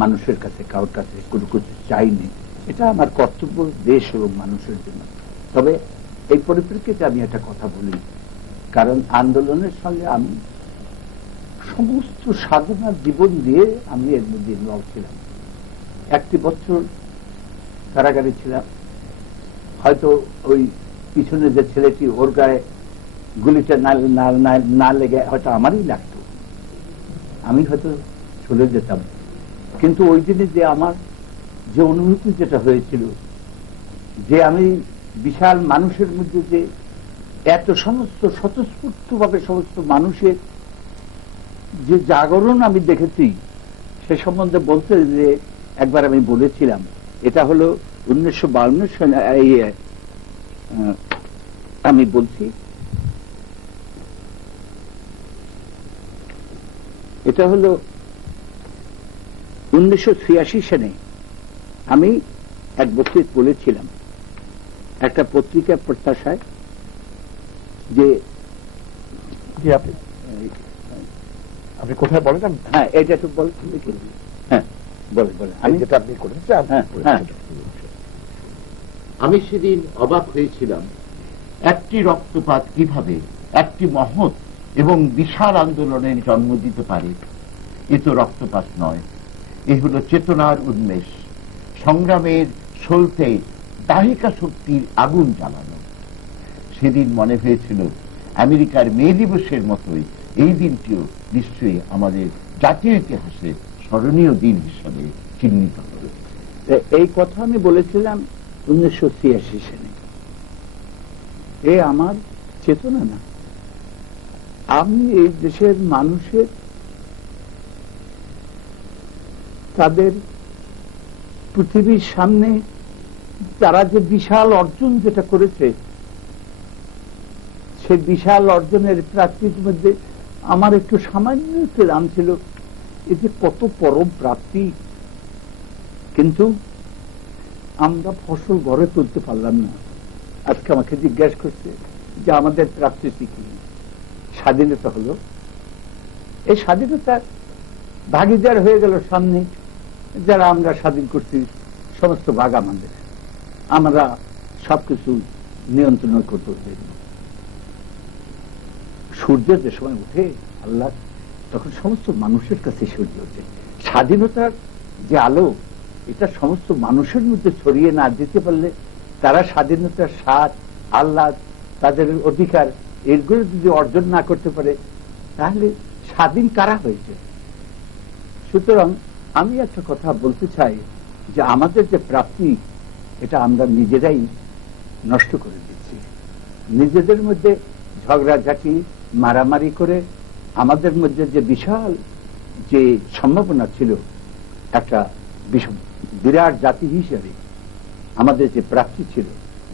মানুষের কাছে, কারোর কাছে কোনো কিছু চাইনি। এটা আমার কর্তব্য দেশ এবং মানুষের জন্য। তবে এই পরিপ্রেক্ষিতে আমি একটা কথা বলি, কারণ আন্দোলনের সঙ্গে আমি সমস্ত সাধনার জীবন দিয়ে আমি এর মধ্যে ইনভলভ ছিলাম। 1 বছর কারাগারে ছিলাম। হয়তো ওই পিছনে যে ছেলেটি, ওর গায়ে গুলিটা না লেগে হয়তো আমারই লাগতো, আমি হয়তো চলে যেতাম। কিন্তু ওই দিনে যে আমার যে অনুভূতি যেটা হয়েছিল, যে আমি বিশাল মানুষের মধ্যে যে এত সমস্ত স্বতঃস্ফূর্ত ভাবে সমস্ত মানুষের যে জাগরণ আমি দেখেছি, সে সম্বন্ধে বলতে যে একবার আমি বলেছিলাম, এটা হলো 1952 সনে, আমি বলছি এটা হলো 1986 সনে আমি এক বক্তৃতা বলেছিলাম একটা পত্রিকা প্রত্যাশায়, যে আপনি কোথায় বলেন? হ্যাঁ, এটা তো বলে, হ্যাঁ বলে বলে আমি যেটা আপনি করেছেন। আমি সেদিন অবাক হয়েছিলাম, একটি রক্তপাত কিভাবে একটি মহৎ এবং বিশাল আন্দোলনের জন্ম দিতে পারে। এ তো রক্তপাত নয়, এ হলো চেতনার উন্মেষ, সংগ্রামের সলতে দাহিকা শক্তির আগুন জ্বালানো। সেদিন মনে হয়েছিল আমেরিকার মে দিবসের মতোই এই দিনটিও নিশ্চয়ই আমাদের জাতীয় ইতিহাসে স্মরণীয় দিন হিসাবে চিহ্নিত হবে। এই কথা আমি বলেছিলাম 1986 সালে। এ আমার চেতনা না, আমি এই দেশের মানুষের তাদের পৃথিবীর সামনে তারা যে বিশাল অর্জন যেটা করেছে, সে বিশাল অর্জনের প্রাপ্তির মধ্যে আমার একটু সামান্য একটু দাম ছিল, এই যে কত পরম প্রাপ্তি, কিন্তু আমরা ফসল ঘরে তুলতে পারলাম না। আজকে আমাকে জিজ্ঞাসা করছে যে আমাদের প্রাপ্তি কি? স্বাধীনতা হলো, এই স্বাধীনতা ভাগিদার হয়ে গেল সামনে, যারা আমরা স্বাধীন করছি সমস্ত ভাগ আমাদের, আমরা সবকিছু নিয়ন্ত্রণ করতে পারি। সূর্য যে সময় উঠে আল্লাহ, তখন সমস্ত মানুষের কাছে সূর্য ওঠে। স্বাধীনতার যে আলো, এটা সমস্ত মানুষের মধ্যে ছড়িয়ে না দিতে পারলে, তারা স্বাধীনতার স্বাদ, আল্লাহ, তাদের অধিকার এগুলো যদি অর্জন না করতে পারে, তাহলে স্বাধীন কারা হয়েছে? সুতরাং আমি একটা কথা বলতে চাই যে আমাদের যে প্রাপ্তি, এটা আমরা নিজেরাই নষ্ট করে দিচ্ছি। নিজেদের মধ্যে ঝগড়াঝাটি, মারামারি করে আমাদের মধ্যে যে বিশাল যে সম্ভাবনা ছিল, একটা বিরাট জাতি হিসেবে আমাদের যে প্রাপ্তি ছিল,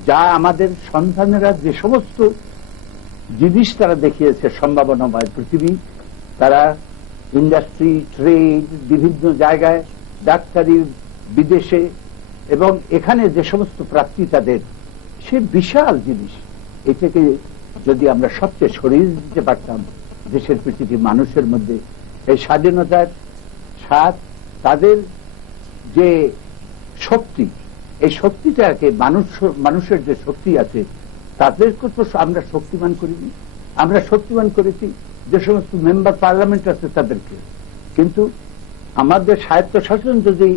যা আমাদের সন্তানেরা যে সমস্ত জিনিস তারা দেখিয়েছে সম্ভাবনাময় পৃথিবী, তারা ইন্ডাস্ট্রি, ট্রেড, বিভিন্ন জায়গায়, ডাক্তারি, বিদেশে, এবং এখানে যে সমস্ত প্রাপ্তি তাদের, সে বিশাল জিনিস। এটাকে যদি আমরা সবচেয়ে সরিয়ে দিতে পারতাম দেশের পৃথিবী মানুষের মধ্যে, এই স্বাধীনতার স্বাদ, তাদের যে শক্তি, এই শক্তিটাকে মানুষের যে শক্তি আছে, তাদেরকে তো আমরা শক্তিমান করিনি। আমরা শক্তিমান করেছি যে সমস্ত মেম্বার পার্লামেন্ট আছে তাদেরকে, কিন্তু আমাদের স্বায়ত্তশাসন যদি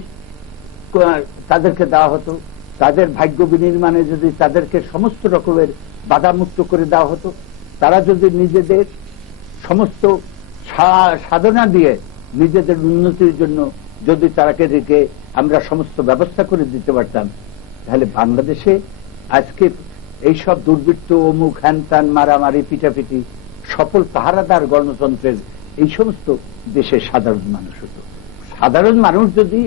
তাদেরকে দেওয়া হতো, তাদের ভাগ্য বিনির্মাণে যদি তাদেরকে সমস্ত রকমের বাধামুক্ত করে দেওয়া হতো, তারা যদি নিজেদের সমস্ত সাধনা দিয়ে নিজেদের উন্নতির জন্য যদি তারাকে রেখে আমরা সমস্ত ব্যবস্থা করে দিতে পারতাম, তাহলে বাংলাদেশে আজকে এইসব দুর্বৃত্ত, অমুক, হ্যানত্যান, মারামারি, পিটাপিটি, সফল পাহারাদার গণতন্ত্রের এই সমস্ত দেশের সাধারণ মানুষ হতো। সাধারণ মানুষ যদি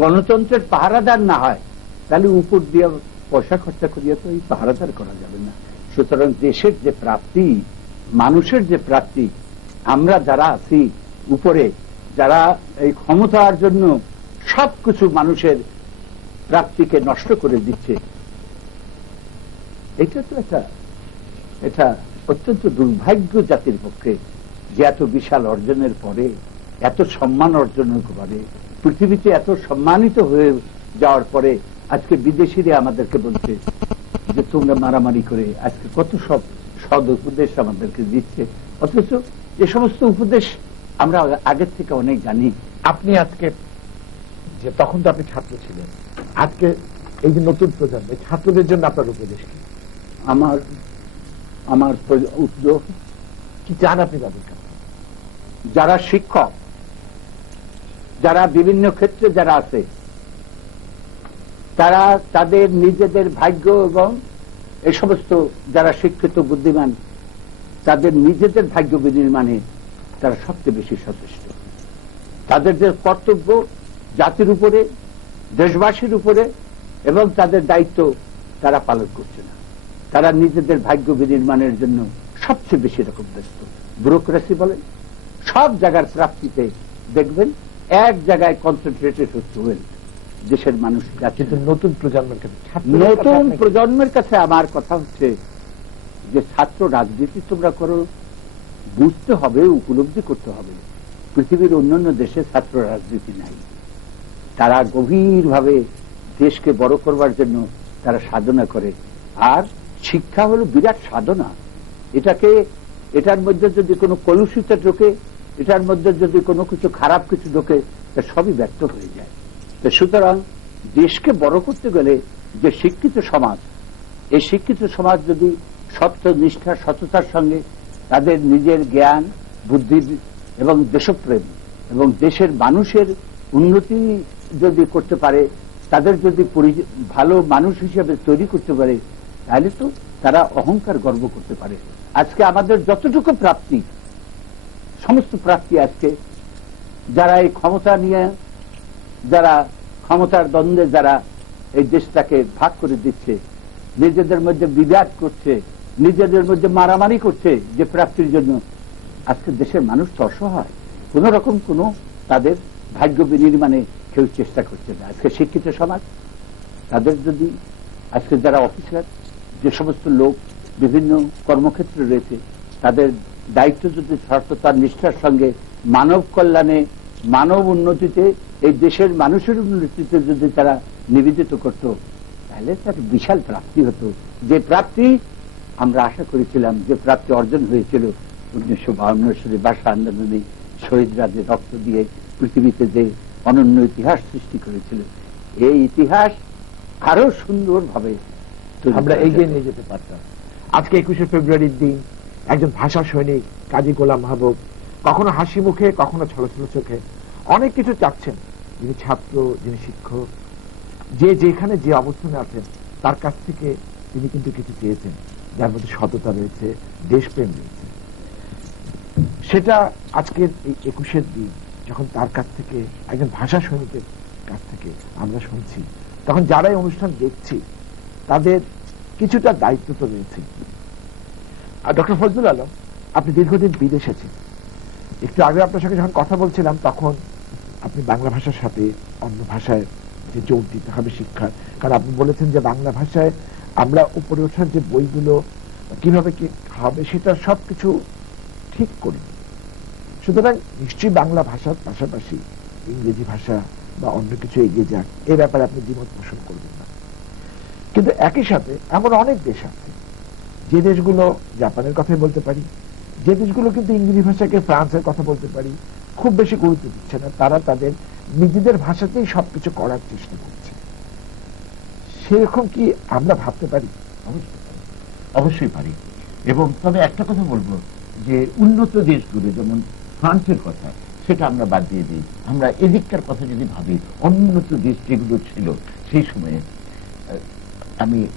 গণতন্ত্রের পাহারাদার না হয়, তাহলে উপর দিয়ে পয়সা খরচা করিয়া তো এই পাহারাদার করা যাবে না। সুতরাং দেশের যে প্রাপ্তি, মানুষের যে প্রাপ্তি, আমরা যারা আছি উপরে, যারা এই ক্ষমতার জন্য সবকিছু মানুষের প্রাপ্তিকে নষ্ট করে দিচ্ছে, এটা তো এটা অত্যন্ত দুর্ভাগ্য জাতির পক্ষে যে এত বিশাল অর্জনের পরে, এত সম্মান অর্জনের পরে, পৃথিবীতে এত সম্মানিত হয়ে যাওয়ার পরে আজকে বিদেশিরা আমাদেরকে বলছে যে তোমরা মারামারি করে, আজকে কত সব সদ উপদেশ আমাদেরকে দিচ্ছে, অথচ যে সমস্ত উপদেশ আমরা আগের থেকে অনেক জানি। আপনি আজকে, যে তখন তো আপনি ছাত্র ছিলেন, আজকে এই যে নতুন প্রজন্ম, ছাত্রদের জন্য আপনার উপদেশ কি? আমার উদ্যোগ কি চান আপনি তাদের কাছে? যারা শিক্ষক, যারা বিভিন্ন ক্ষেত্রে যারা আছে, তারা তাদের নিজেদের ভাগ্য এবং এই সমস্ত যারা শিক্ষিত বুদ্ধিমান, তাদের নিজেদের ভাগ্য বিনির্মাণে তারা সবচেয়ে বেশি সচেষ্ট। তাদের যে কর্তব্য জাতির উপরে, দেশবাসীর উপরে, এবং তাদের দায়িত্ব তারা পালন করছে না। তারা নিজেদের ভাগ্য বিনির্মাণের জন্য সবচেয়ে বেশি রকম ব্যস্ত। ব্যুরোক্রেসি বলে, সব জায়গার প্রাপ্তিতে দেখবেন এক জায়গায় কনসেন্ট্রেটেড হচ্ছে দেশের মানুষ। কিন্তু নতুন প্রজন্মের কাছে, নতুন প্রজন্মের কাছে আমার কথা হচ্ছে যে ছাত্র রাজনীতি তোমরা করো, বুঝতে হবে, উপলব্ধি করতে হবে পৃথিবীর অন্যান্য দেশে ছাত্র রাজনীতি নাই। তারা গভীরভাবে দেশকে বড় করবার জন্য তারা সাধনা করে। আর শিক্ষা হলো বিরাট সাধনা। এটার মধ্যে যদি কোনো কলুষিত ঢোকে, এটার মধ্যে যদি কোনো কিছু খারাপ কিছু ঢোকে, তা সবই ব্যর্থ হয়ে যায়। তো সুতরাং দেশকে বড় করতে গেলে যে শিক্ষিত সমাজ, এই শিক্ষিত সমাজ যদি সত্য, নিষ্ঠা, সততার সঙ্গে তাদের নিজের জ্ঞান, বুদ্ধি এবং দেশপ্রেম এবং দেশের মানুষের উন্নতি যদি করতে পারে, তাদের যদি ভালো মানুষ হিসেবে তৈরি করতে পারে, তাহলে তো তারা অহংকার গর্ব করতে পারে। আজকে আমাদের যতটুকু প্রাপ্তি, সমস্ত প্রাপ্তি আজকে যারা এই ক্ষমতা নিয়ে, যারা ক্ষমতার দ্বন্দ্বে যারা এই দেশটাকে ভাগ করে দিচ্ছে, নিজেদের মধ্যে বিবাদ করছে, নিজেদের মধ্যে মারামারি করছে যে প্রাপ্তির জন্য, আজকে দেশের মানুষ তো অসহায়। কোন রকম কোন তাদের ভাগ্য বিনির্মাণে কেউ চেষ্টা করছে না। আজকে শিক্ষিত সমাজ, তাদের যদি আজকে যারা অফিসার, যে সমস্ত লোক বিভিন্ন কর্মক্ষেত্রে রয়েছে, তাদের দায়িত্ব যদি সততার নিষ্ঠার সঙ্গে মানব কল্যাণে, মানব উন্নতিতে, এই দেশের মানুষের উন্নতিতে যদি তারা নিবেদিত করত, তাহলে তার বিশাল প্রাপ্তি হতো। যে প্রাপ্তি আমরা আশা করেছিলাম, যে প্রাপ্তি অর্জন হয়েছিল 1952 সালে ভাষা আন্দোলনে শহীদরা যে রক্ত দিয়ে পৃথিবীতে যে অনন্য ইতিহাস সৃষ্টি করেছিল, এই ইতিহাস আরো সুন্দরভাবে আমরা এগিয়ে নিয়ে যেতে পারতাম। আজকে 21শে ফেব্রুয়ারির দিন একজন ভাষা সৈনিক কাজী গোলাম মাহবুব কখনো হাসি মুখে, কখনো ছলছল চোখে অনেক কিছু চাচ্ছেন। যিনি ছাত্র, যিনি শিক্ষক, যে যেখানে যে অবস্থানে আছেন, তার কাছ থেকে তিনি কিন্তু কিছু চেয়েছেন, যার মধ্যে সততা রয়েছে, দেশপ্রেম রয়েছে। সেটা আজকের এই 21শের দিন যখন তার কাছ থেকে, একজন ভাষা সৈনিকের কাছ থেকে আমরা শুনছি, তখন যারা এই অনুষ্ঠান দেখছি তাদের কিছুটা দায়িত্ব তো রয়েছে। আর ডক্টর ফজলুল আলম, আপনি দীর্ঘদিন বিদেশে ছিলেন। একটু আগে আপনার সঙ্গে যখন কথা বলছিলাম, তখন আপনি বাংলা ভাষার সাথে অন্য ভাষায় যে জোর দিতে হবে শিক্ষার, কারণ আপনি বলেছেন যে বাংলা ভাষায় আমরা উপরে ওঠার যে বইগুলো কিভাবে কি হবে সেটা সবকিছু ঠিক করি। সুতরাং নিশ্চয়ই বাংলা ভাষার পাশাপাশি ইংরেজি ভাষা বা অন্য কিছু এগিয়ে যাক, এ ব্যাপারে আপনি দ্বিমত পোষণ করবেন না। কিন্তু একই সাথে এমন অনেক দেশ আছে, যে দেশগুলো, জাপানের কথাই বলতে পারি, যে দেশগুলো কিন্তু ইংরেজি ভাষাকে, ফ্রান্সের কথা বলতে পারি, খুব বেশি গুরুত্ব দিচ্ছে না। তারা তাদের নিজেদের ভাষাতেই সবকিছু করার চেষ্টা করছে। সেরকম কি আমরা ভাবতে পারি? অবশ্যই পারি। এবং তবে একটা কথা বলবো, যে উন্নত দেশগুলো যেমন ফ্রান্সের কথা, সেটা আমরা বাদ দিয়ে দিই। আমরা এদিককার কথা যদি ভাবি, অনুন্নত দেশ যেগুলো ছিল সেই সময়ে,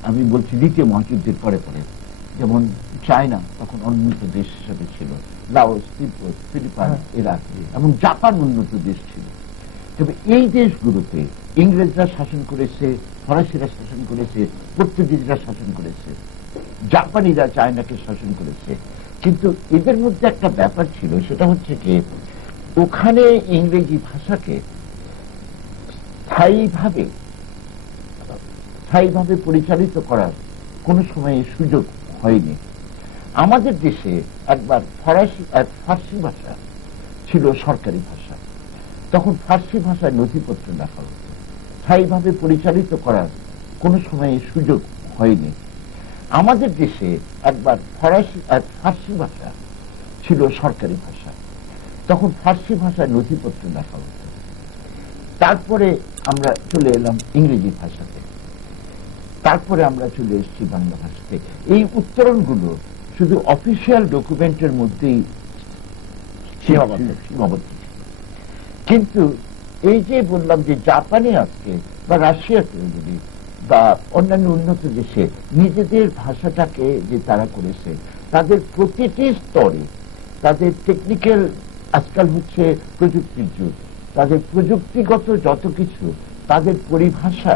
আমি বলছি দ্বিতীয় মহাযুদ্ধের পরে পরে, যেমন চায়না তখন উন্নত দেশ হিসেবে ছিল, লাওস, তিব্বত, ফিলিপাইন, ইরাক, এবং জাপান উন্নত দেশ ছিল। তবে এই দেশগুলোতে ইংরেজরা শাসন করেছে, ফরাসিরা শাসন করেছে, পর্তুগিজরা শাসন করেছে, জাপানিরা চায়নাকে শাসন করেছে। কিন্তু এদের মধ্যে একটা ব্যাপার ছিল, সেটা হচ্ছে কি, ওখানে ইংরেজি ভাষাকে স্থায়ীভাবে পরিচালিত করার কোন সময় সুযোগ হয়নি। আমাদের দেশে একবার ফার্সি ভাষা ছিল সরকারি ভাষা, তখন ফার্সি ভাষায় নথিপত্র লেখা হতো। স্থায়ীভাবে পরিচালিত করার কোন সময় সুযোগ হয়নি। আমাদের দেশে একবার ফার্সি ভাষা ছিল সরকারি ভাষা, তখন ফার্সি ভাষায় নথিপত্র লেখা হতো। তারপরে আমরা চলে এলাম ইংরেজি ভাষাতে, তারপরে আমরা চলে এসেছি বাংলা ভাষাতে। এই উত্তরণগুলো শুধু অফিসিয়াল ডকুমেন্টের মধ্যেই সীমাবদ্ধ ছিল। কিন্তু এই যে বললাম যে জাপানে আজকে, বা রাশিয়াতে যদি, বা অন্যান্য উন্নত দেশে নিজেদের ভাষাটাকে যে তারা করেছে, তাদের প্রতিটি স্তরে, তাদের টেকনিক্যাল, আজকাল হচ্ছে প্রযুক্তির যুগ, তাদের প্রযুক্তিগত যত কিছু, তাদের পরিভাষা,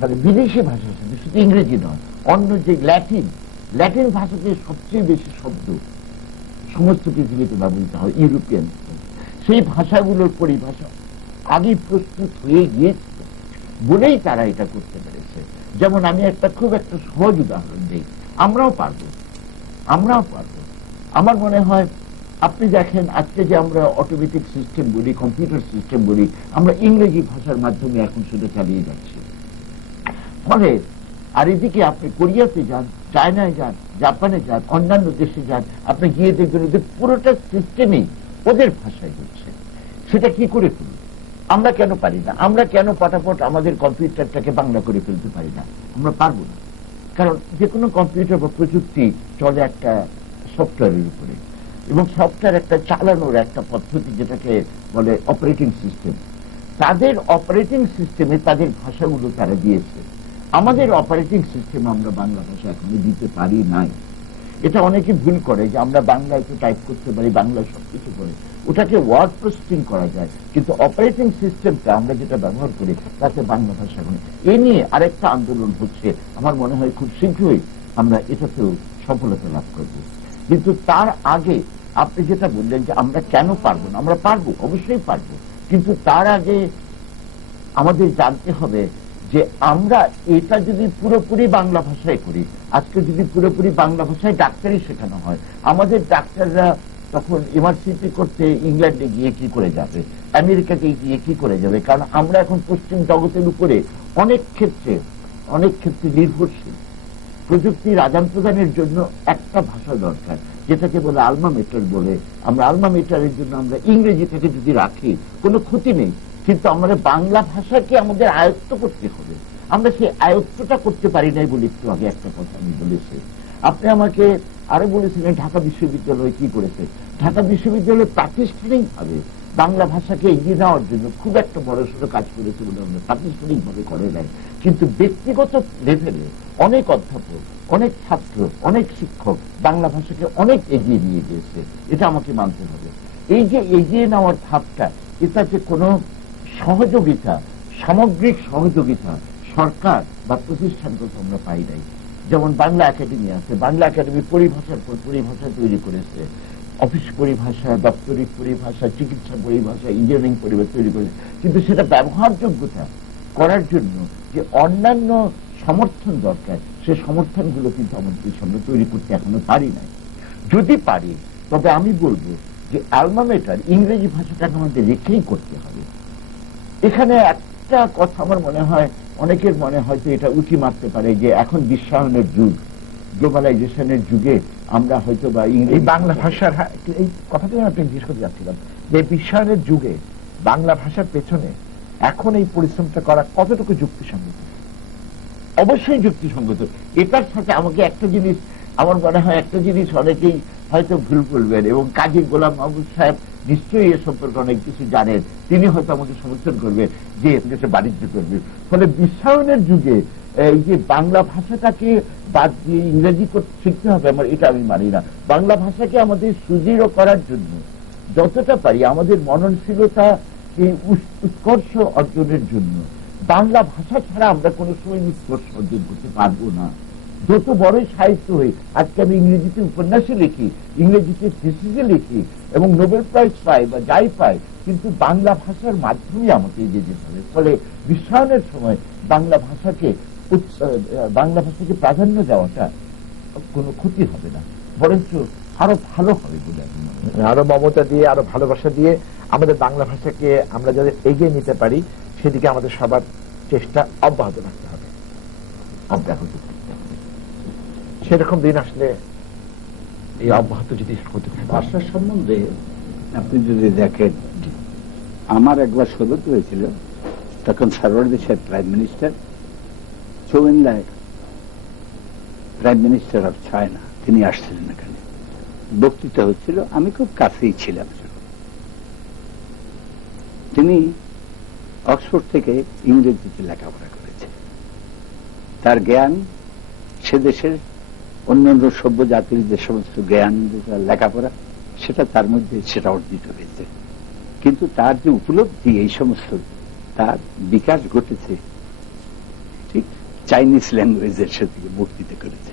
মানে বিদেশি ভাষার সাথে, শুধু ইংরেজি নয়, অন্য যে ল্যাটিন ভাষাতে সবচেয়ে বেশি শব্দ সমস্ত পৃথিবীতে ব্যবহৃত হয়, ইউরোপিয়ান, সেই ভাষাগুলোর পরিভাষা আগে প্রস্তুত হয়ে গিয়েছিল বলেই তারা এটা করতে পেরেছে। যেমন আমি খুব একটা সহজ উদাহরণ দিই, আমরাও পারবো। আমার মনে হয়, আপনি দেখেন আজকে যে আমরা অটোমেটিক সিস্টেম বলি, কম্পিউটার সিস্টেম বলি, আমরা ইংরেজি ভাষার মাধ্যমে এখন সেটা চালিয়ে যাচ্ছি। ফলে আর এদিকে আপনি কোরিয়াতে যান, চায়নায় যান, জাপানে যান, অন্যান্য দেশে যান, আপনি গিয়ে দেখবেন যে পুরোটা সিস্টেমই ওদের ভাষায় হচ্ছে। সেটা কি করে করি? আমরা কেন পারি না? আমরা কেন পটাপট আমাদের কম্পিউটারটাকে বাংলা করে ফেলতে পারি না? আমরা পারবো না। কারণ যে কোনো কম্পিউটার বা প্রযুক্তি চলে একটা সফটওয়্যারের উপরে, এবং সফটওয়্যার একটা চালানোর একটা পদ্ধতি, যেটাকে বলে অপারেটিং সিস্টেম। তাদের অপারেটিং সিস্টেমে তাদের ভাষাগুলো তারা দিয়েছে। আমাদের অপারেটিং সিস্টেম আমরা বাংলা ভাষা এখনো দিতে পারি নাই। এটা অনেকে ভুল করে যে আমরা বাংলায় তো টাইপ করতে পারি, বাংলায় সবকিছু করে, ওটাকে ওয়ার্ড প্রসেসিং করা যায়, কিন্তু অপারেটিং সিস্টেমটা আমরা যেটা ব্যবহার করি তাতে বাংলা ভাষা নেই। এ নিয়ে আরেকটা আন্দোলন হচ্ছে, আমার মনে হয় খুব শীঘ্রই আমরা এটাতেও সফলতা লাভ করব। কিন্তু তার আগে আপনি যেটা বললেন যে আমরা কেন পারবো না, আমরা পারবো, অবশ্যই পারবো, কিন্তু তার আগে আমাদের জানতে হবে যে আমরা এটা যদি পুরোপুরি বাংলা ভাষায় করি, আজকে যদি পুরোপুরি বাংলা ভাষায় ডাক্তারি শেখানো হয়, আমাদের ডাক্তাররা তখন এমআরসিপি করতে ইংল্যান্ডে গিয়ে কি করে যাবে, আমেরিকাতে গিয়ে কি করে যাবে? কারণ আমরা এখন পশ্চিম জগতের উপরে অনেক ক্ষেত্রে নির্ভরশীল। প্রযুক্তির আদান প্রদানের জন্য একটা ভাষা দরকার, যেটাকে বলে আলমা মেটার বলে। আমরা আলমা মেটারের জন্য আমরা ইংরেজিটাকে যদি রাখি কোনো ক্ষতি নেই, কিন্তু আমরা বাংলা ভাষাকে আমাদের আয়ত্ত করতে হবে। আমরা সেই আয়ত্তটা করতে পারি নাই বলে একটু আগে একটা কথা আমি বলেছি। আপনি আমাকে আরো বলেছিলেন ঢাকা বিশ্ববিদ্যালয় কি করেছে। ঢাকা বিশ্ববিদ্যালয় প্রাতিষ্ঠানিক ভাবে বাংলা ভাষাকে এগিয়ে নেওয়ার জন্য খুব একটা বড়সড় কাজ করেছে বলে আমরা প্রাতিষ্ঠানিক ভাবে করে নাই, কিন্তু ব্যক্তিগত লেভেলে অনেক অধ্যাপক, অনেক ছাত্র, অনেক শিক্ষক বাংলা ভাষাকে অনেক এগিয়ে নিয়ে গিয়েছে। এটা আমাকে মানতে হবে। এই যে এগিয়ে নেওয়ার ধাপটা, এটা যে কোনো সহযোগিতা, সামগ্রিক সহযোগিতা সরকার বা প্রতিষ্ঠানগত আমরা পাই নাই। যেমন বাংলা একাডেমি আছে, বাংলা একাডেমি পরিভাষার পর পরিভাষা তৈরি করেছে, অফিস পরিভাষা, দাপ্তরিক পরিভাষা, চিকিৎসা পরিভাষা, ইঞ্জিনিয়ারিং পরিভাষা তৈরি করেছে, কিন্তু সেটা ব্যবহারযোগ্যতা করার জন্য যে অন্যান্য সমর্থন দরকার, সে সমর্থনগুলো কিন্তু আমাদের সামনে তৈরি করতে এখনো পারি নাই। যদি পারি তবে আমি বলবো যে আলমা মেটার ইংরেজি ভাষাটাকে আমাদের রেখেই করতে হবে। এখানে একটা কথা আমার মনে হয়, অনেকের মনে হয়তো এটা উঁকি মারতে পারে যে এখন বিশ্বায়নের যুগ, গ্লোবালাইজেশনের যুগে আমরা হয়তো বা এই বাংলা ভাষার, এই কথাটি আমি আপনাকে জিজ্ঞেস করতে যাচ্ছিলাম যে বিশ্বায়নের যুগে বাংলা ভাষার পেছনে এখন এই পরিশ্রমটা করা কতটুকু যুক্তিসঙ্গত? অবশ্যই যুক্তিসঙ্গত। এটার সাথে আমাকে একটা জিনিস, আমার মনে হয় একটা জিনিস অনেকেই হয়তো ভুল করবেন, এবং কাজী গোলাম মাহমুদ সাহেব নিশ্চয়ই এ সম্পর্কে অনেক কিছু জানেন, তিনি হয়তো আমাকে সমর্থন করবেন যে দেশে বাণিজ্য করবে। ফলে বিশ্বায়নের যুগে এই যে বাংলা ভাষাটাকে বাদ দিয়ে ইংরেজি শিখতে হবে, আমার এটা আমি মানি না। বাংলা ভাষাকে আমাদের সুদৃঢ় করার জন্য যতটা পারি আমাদের মননশীলতা উৎকর্ষ অর্জনের জন্য বাংলা ভাষা ছাড়া আমরা কোনো সময় উৎকর্ষ অর্জন করতে পারবো না। যত বড়ই সাহিত্য হই, আজকে আমি ইংরেজিতে উপন্যাসে লিখি, ইংরেজিতে থিসিসে লিখি এবং নোবেল প্রাইজ পাই বা যাই পাই, কিন্তু বাংলা ভাষার মাধ্যমে আমাকে এগিয়ে যেতে হবে। ফলে বিশ্বায়নের সময় বাংলা ভাষাকে প্রাধান্য দেওয়াটা কোনো ক্ষতি হবে না, বরঞ্চ আরো ভালো হবে বলে আমি মনে করি। আরো মমতা দিয়ে, আরো ভালোবাসা দিয়ে আমাদের বাংলা ভাষাকে আমরা যাদের এগিয়ে নিতে পারি, সেদিকে আমাদের সবার চেষ্টা অব্যাহত রাখতে হবে। সেরকম দিন আসলে এই অব্যাহত যদি হতে থাকে। ভাষা সম্বন্ধে আপনি যদি দেখেন, আমার একবার সৌগত হয়েছিল, তখন সর্বদেশের প্রাইম মিনিস্টার চৌ N lie, prime minister of China, তিনি আসছিলেন এখানে, বক্তৃতা হচ্ছিল, আমি খুব কাছেই ছিলাম। তিনি অক্সফোর্ড থেকে ইংরেজিতে লেখাপড়া করেছেন। তার জ্ঞান সে দেশের অন্যান্য সভ্য জাতির যে সমস্ত জ্ঞান, লেখাপড়া, সেটা তার মধ্যে সেটা অর্জিত হয়েছে। কিন্তু তার যে উপলব্ধি, এই সমস্ত তার বিকাশ ঘটেছে ঠিক চাইনিজ ল্যাঙ্গুয়েজের সাথে বক্তৃতা করেছে।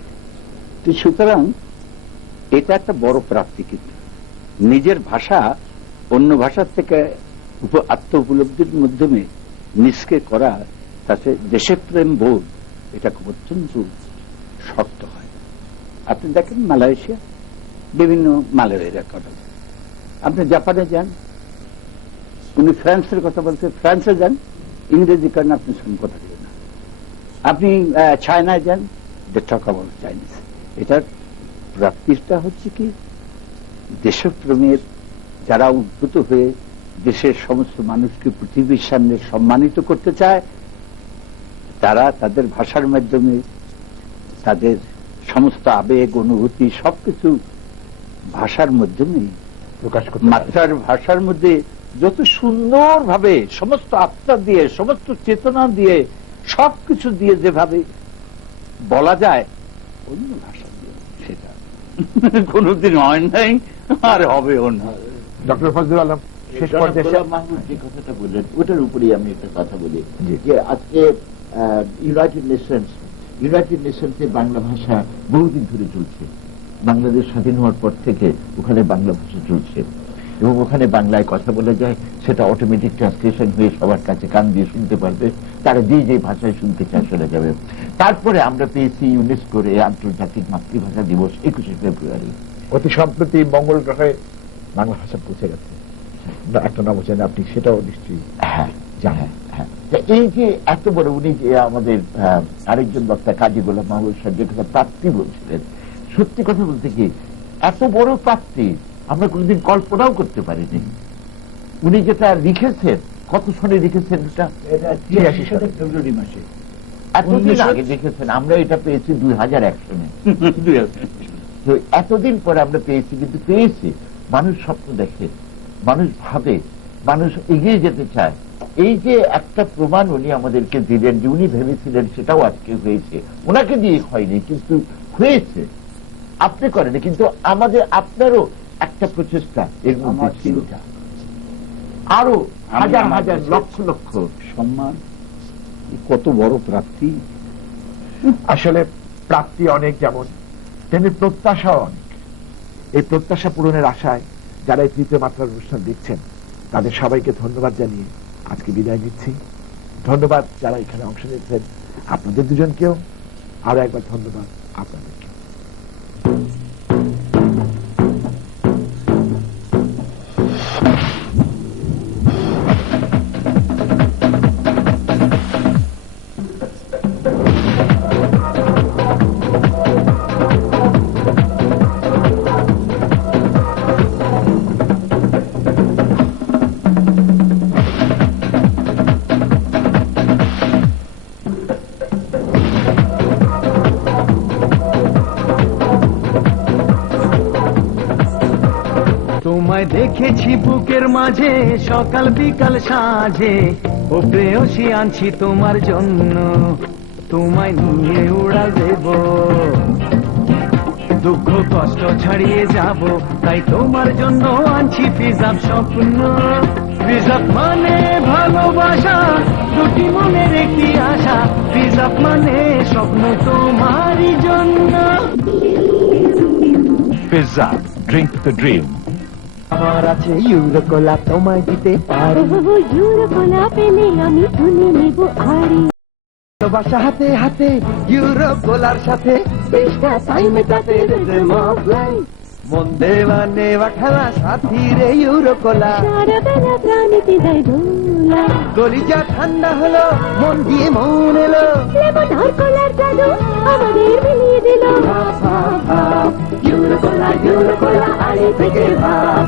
তো সুতরাং এটা একটা বড় প্রাপ্তি। কিন্তু নিজের ভাষা অন্য ভাষার থেকে আত্ম উপলব্ধির মাধ্যমে নিজকে করা, তাতে দেশপ্রেম বোধ, এটা খুব অত্যন্ত শক্ত হয়। আপনি দেখেন মালয়েশিয়া, বিভিন্ন মালয়ের কথা, আপনি জাপানে যান, উনি ফ্রান্সের কথা বলতে, ফ্রান্সে যান, ইংরেজি কারণে আপনি সঙ্গে কথা দিবেন না। আপনি চায়নায় যান, দে টক অ্যাবাউট চাইনিজ। এটার প্রাপ্তিটা হচ্ছে কি, দেশপ্রেমের যারা উদ্ভূত হয়ে দেশের সমস্ত মানুষকে পৃথিবীর সামনে সম্মানিত করতে চায়, তারা তাদের ভাষার মাধ্যমে তাদের সমস্ত আবেগ, অনুভূতি সবকিছু ভাষার মাধ্যমে প্রকাশ করতে, মাত্রার ভাষার মধ্যে যত সুন্দরভাবে সমস্ত আত্মা দিয়ে, সমস্ত চেতনা দিয়ে, সবকিছু দিয়ে যেভাবে বলা যায়, অন্য ভাষা দিয়ে সেটা কোনদিন হয় নাই আর হবেও না। ডক্টর ফজলুল আলম, শেষ পর্যায়ে মাহমুদ যে কথাটা বললেন, ওটার উপরেই আমি একটা কথা বলি যে আজকে ইউনাইটেড নেশনসে বাংলা ভাষা বহুদিন ধরে চলছে। বাংলাদেশ স্বাধীন হওয়ার পর থেকে ওখানে বাংলা ভাষা চলছে, এবং ওখানে বাংলায় কথা বলা যায়, সেটা অটোমেটিক ট্রান্সলেশন হয়ে সবার কাছে কান দিয়ে শুনতে পারবে, তারা যে ভাষায় শুনতে চায় শোনা যাবে। তারপরে আমরা পেয়েছি ইউনেস্কোর আন্তর্জাতিক মাতৃভাষা দিবস 21শে ফেব্রুয়ারি। অতি সম্প্রতি মঙ্গল গ্রহে বাংলা ভাষা পৌঁছে গেছে একটা নবচেন, আপনি সেটাও নিশ্চয়ই হ্যাঁ জানেন। হ্যাঁ, এই যে এত বড়, উনি যে আমাদের আরেকজন বক্তা কাজী গোলাম মাহবুব সাহেব যে কথা প্রাপ্তি বলছিলেন, সত্যি কথা বলতে কি এত বড় প্রাপ্তি আমরা কোনোদিন কল্পনাও করতে পারিনি। উনি যেটা লিখেছেন, কত সনে লিখেছেন এটা 83 সালের ফেব্রুয়ারি মাসে, এতদিন আগে লিখেছেন, আমরা এটা পেয়েছি 2001 সনে। তো এতদিন পরে আমরা পেয়েছি, কিন্তু পেয়েছি। মানুষ স্বপ্ন দেখে, মানুষ ভাবে, মানুষ এগিয়ে যেতে চায়। এই যে একটা প্রমাণ উনি আমাদেরকে দিলেন যে উনি ভেবেছিলেন, সেটাও আজকে হয়েছে। ওনাকে দিয়ে হয়নি, কিন্তু হয়েছে। আপনি করেনি, কিন্তু আমাদের আপনারও একটা প্রচেষ্টা এর মধ্যে আমার ছিল। চিন্তা, আরো হাজার আমার হাজার দেশের লক্ষ লক্ষ সম্মান, কত বড় প্রাপ্তি। আসলে প্রাপ্তি অনেক, যেমন তেমনি প্রত্যাশাও অনেক। এই প্রত্যাশা পূরণের আশায় যারা এই তৃতীয় মাত্রার অনুষ্ঠান দেখছেন, তাদের সবাইকে ধন্যবাদ জানিয়ে আজকে বিদায় নিচ্ছি। ধন্যবাদ যারা এখানে অংশ নিয়েছেন, আপনাদের দুজনকেও আরো একবার ধন্যবাদ আপনাদেরকে। তোমায় দেখেছি বুকের মাঝে সকাল বিকাল সাঁঝে, ও প্রেয়সী আনছি তোমার জন্য, তোমায় নিয়ে উড়াল দেব, দুঃখ কষ্ট ছাড়িয়ে যাব, তাই তোমার জন্য আনছি ফিজাব স্বপ্ন। ফিজাব মানে ভালোবাসা, দুটি মনের একটি আশা, ফিজাব মানে স্বপ্ন তোমারই জন্য। Pizza, drink the dream. আমার আছে ইউরো কোলা, তোমায় দিতে পারি, ইউরো কোলা পেলে আমি তুলে নেব আড়ি। ভালোবাসা হাতে হাতে ইউরো কোলার সাথে, চেষ্টা তাই মেটাতে মন দেওয়া নেওয়া খেলা সাথী রে ইউরো কোলা। সারা বেলা প্রাণীতে দেয় দোলা, কলিজা ঠান্ডা হলো, মন দিয়ে মন এলো, লেমন আর কোলার জাদু আমাদের মিলিয়ে দিল। ইউরো কোলা আড়ি থেকে ভাব।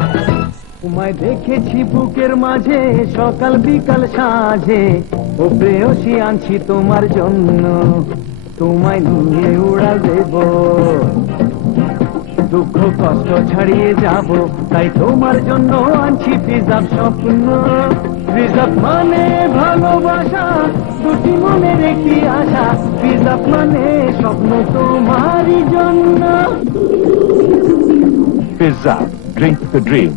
তোমায় দেখেছি বুকের মাঝে সকাল বিকাল সাঁঝে, ও প্রেয়সী আনছি তোমার জন্য, তোমায় নিয়ে উড়াল দেব, দুঃখ কষ্ট ছাড়িয়ে যাব, তাই তোমার জন্য আনছি ফিজাব স্বপ্ন। ফিজাব মানে ভালোবাসা, দুটি মনের একটি আশা, ফিজাব মানে স্বপ্ন তোমারই জন্য। Pizza, drink the dream.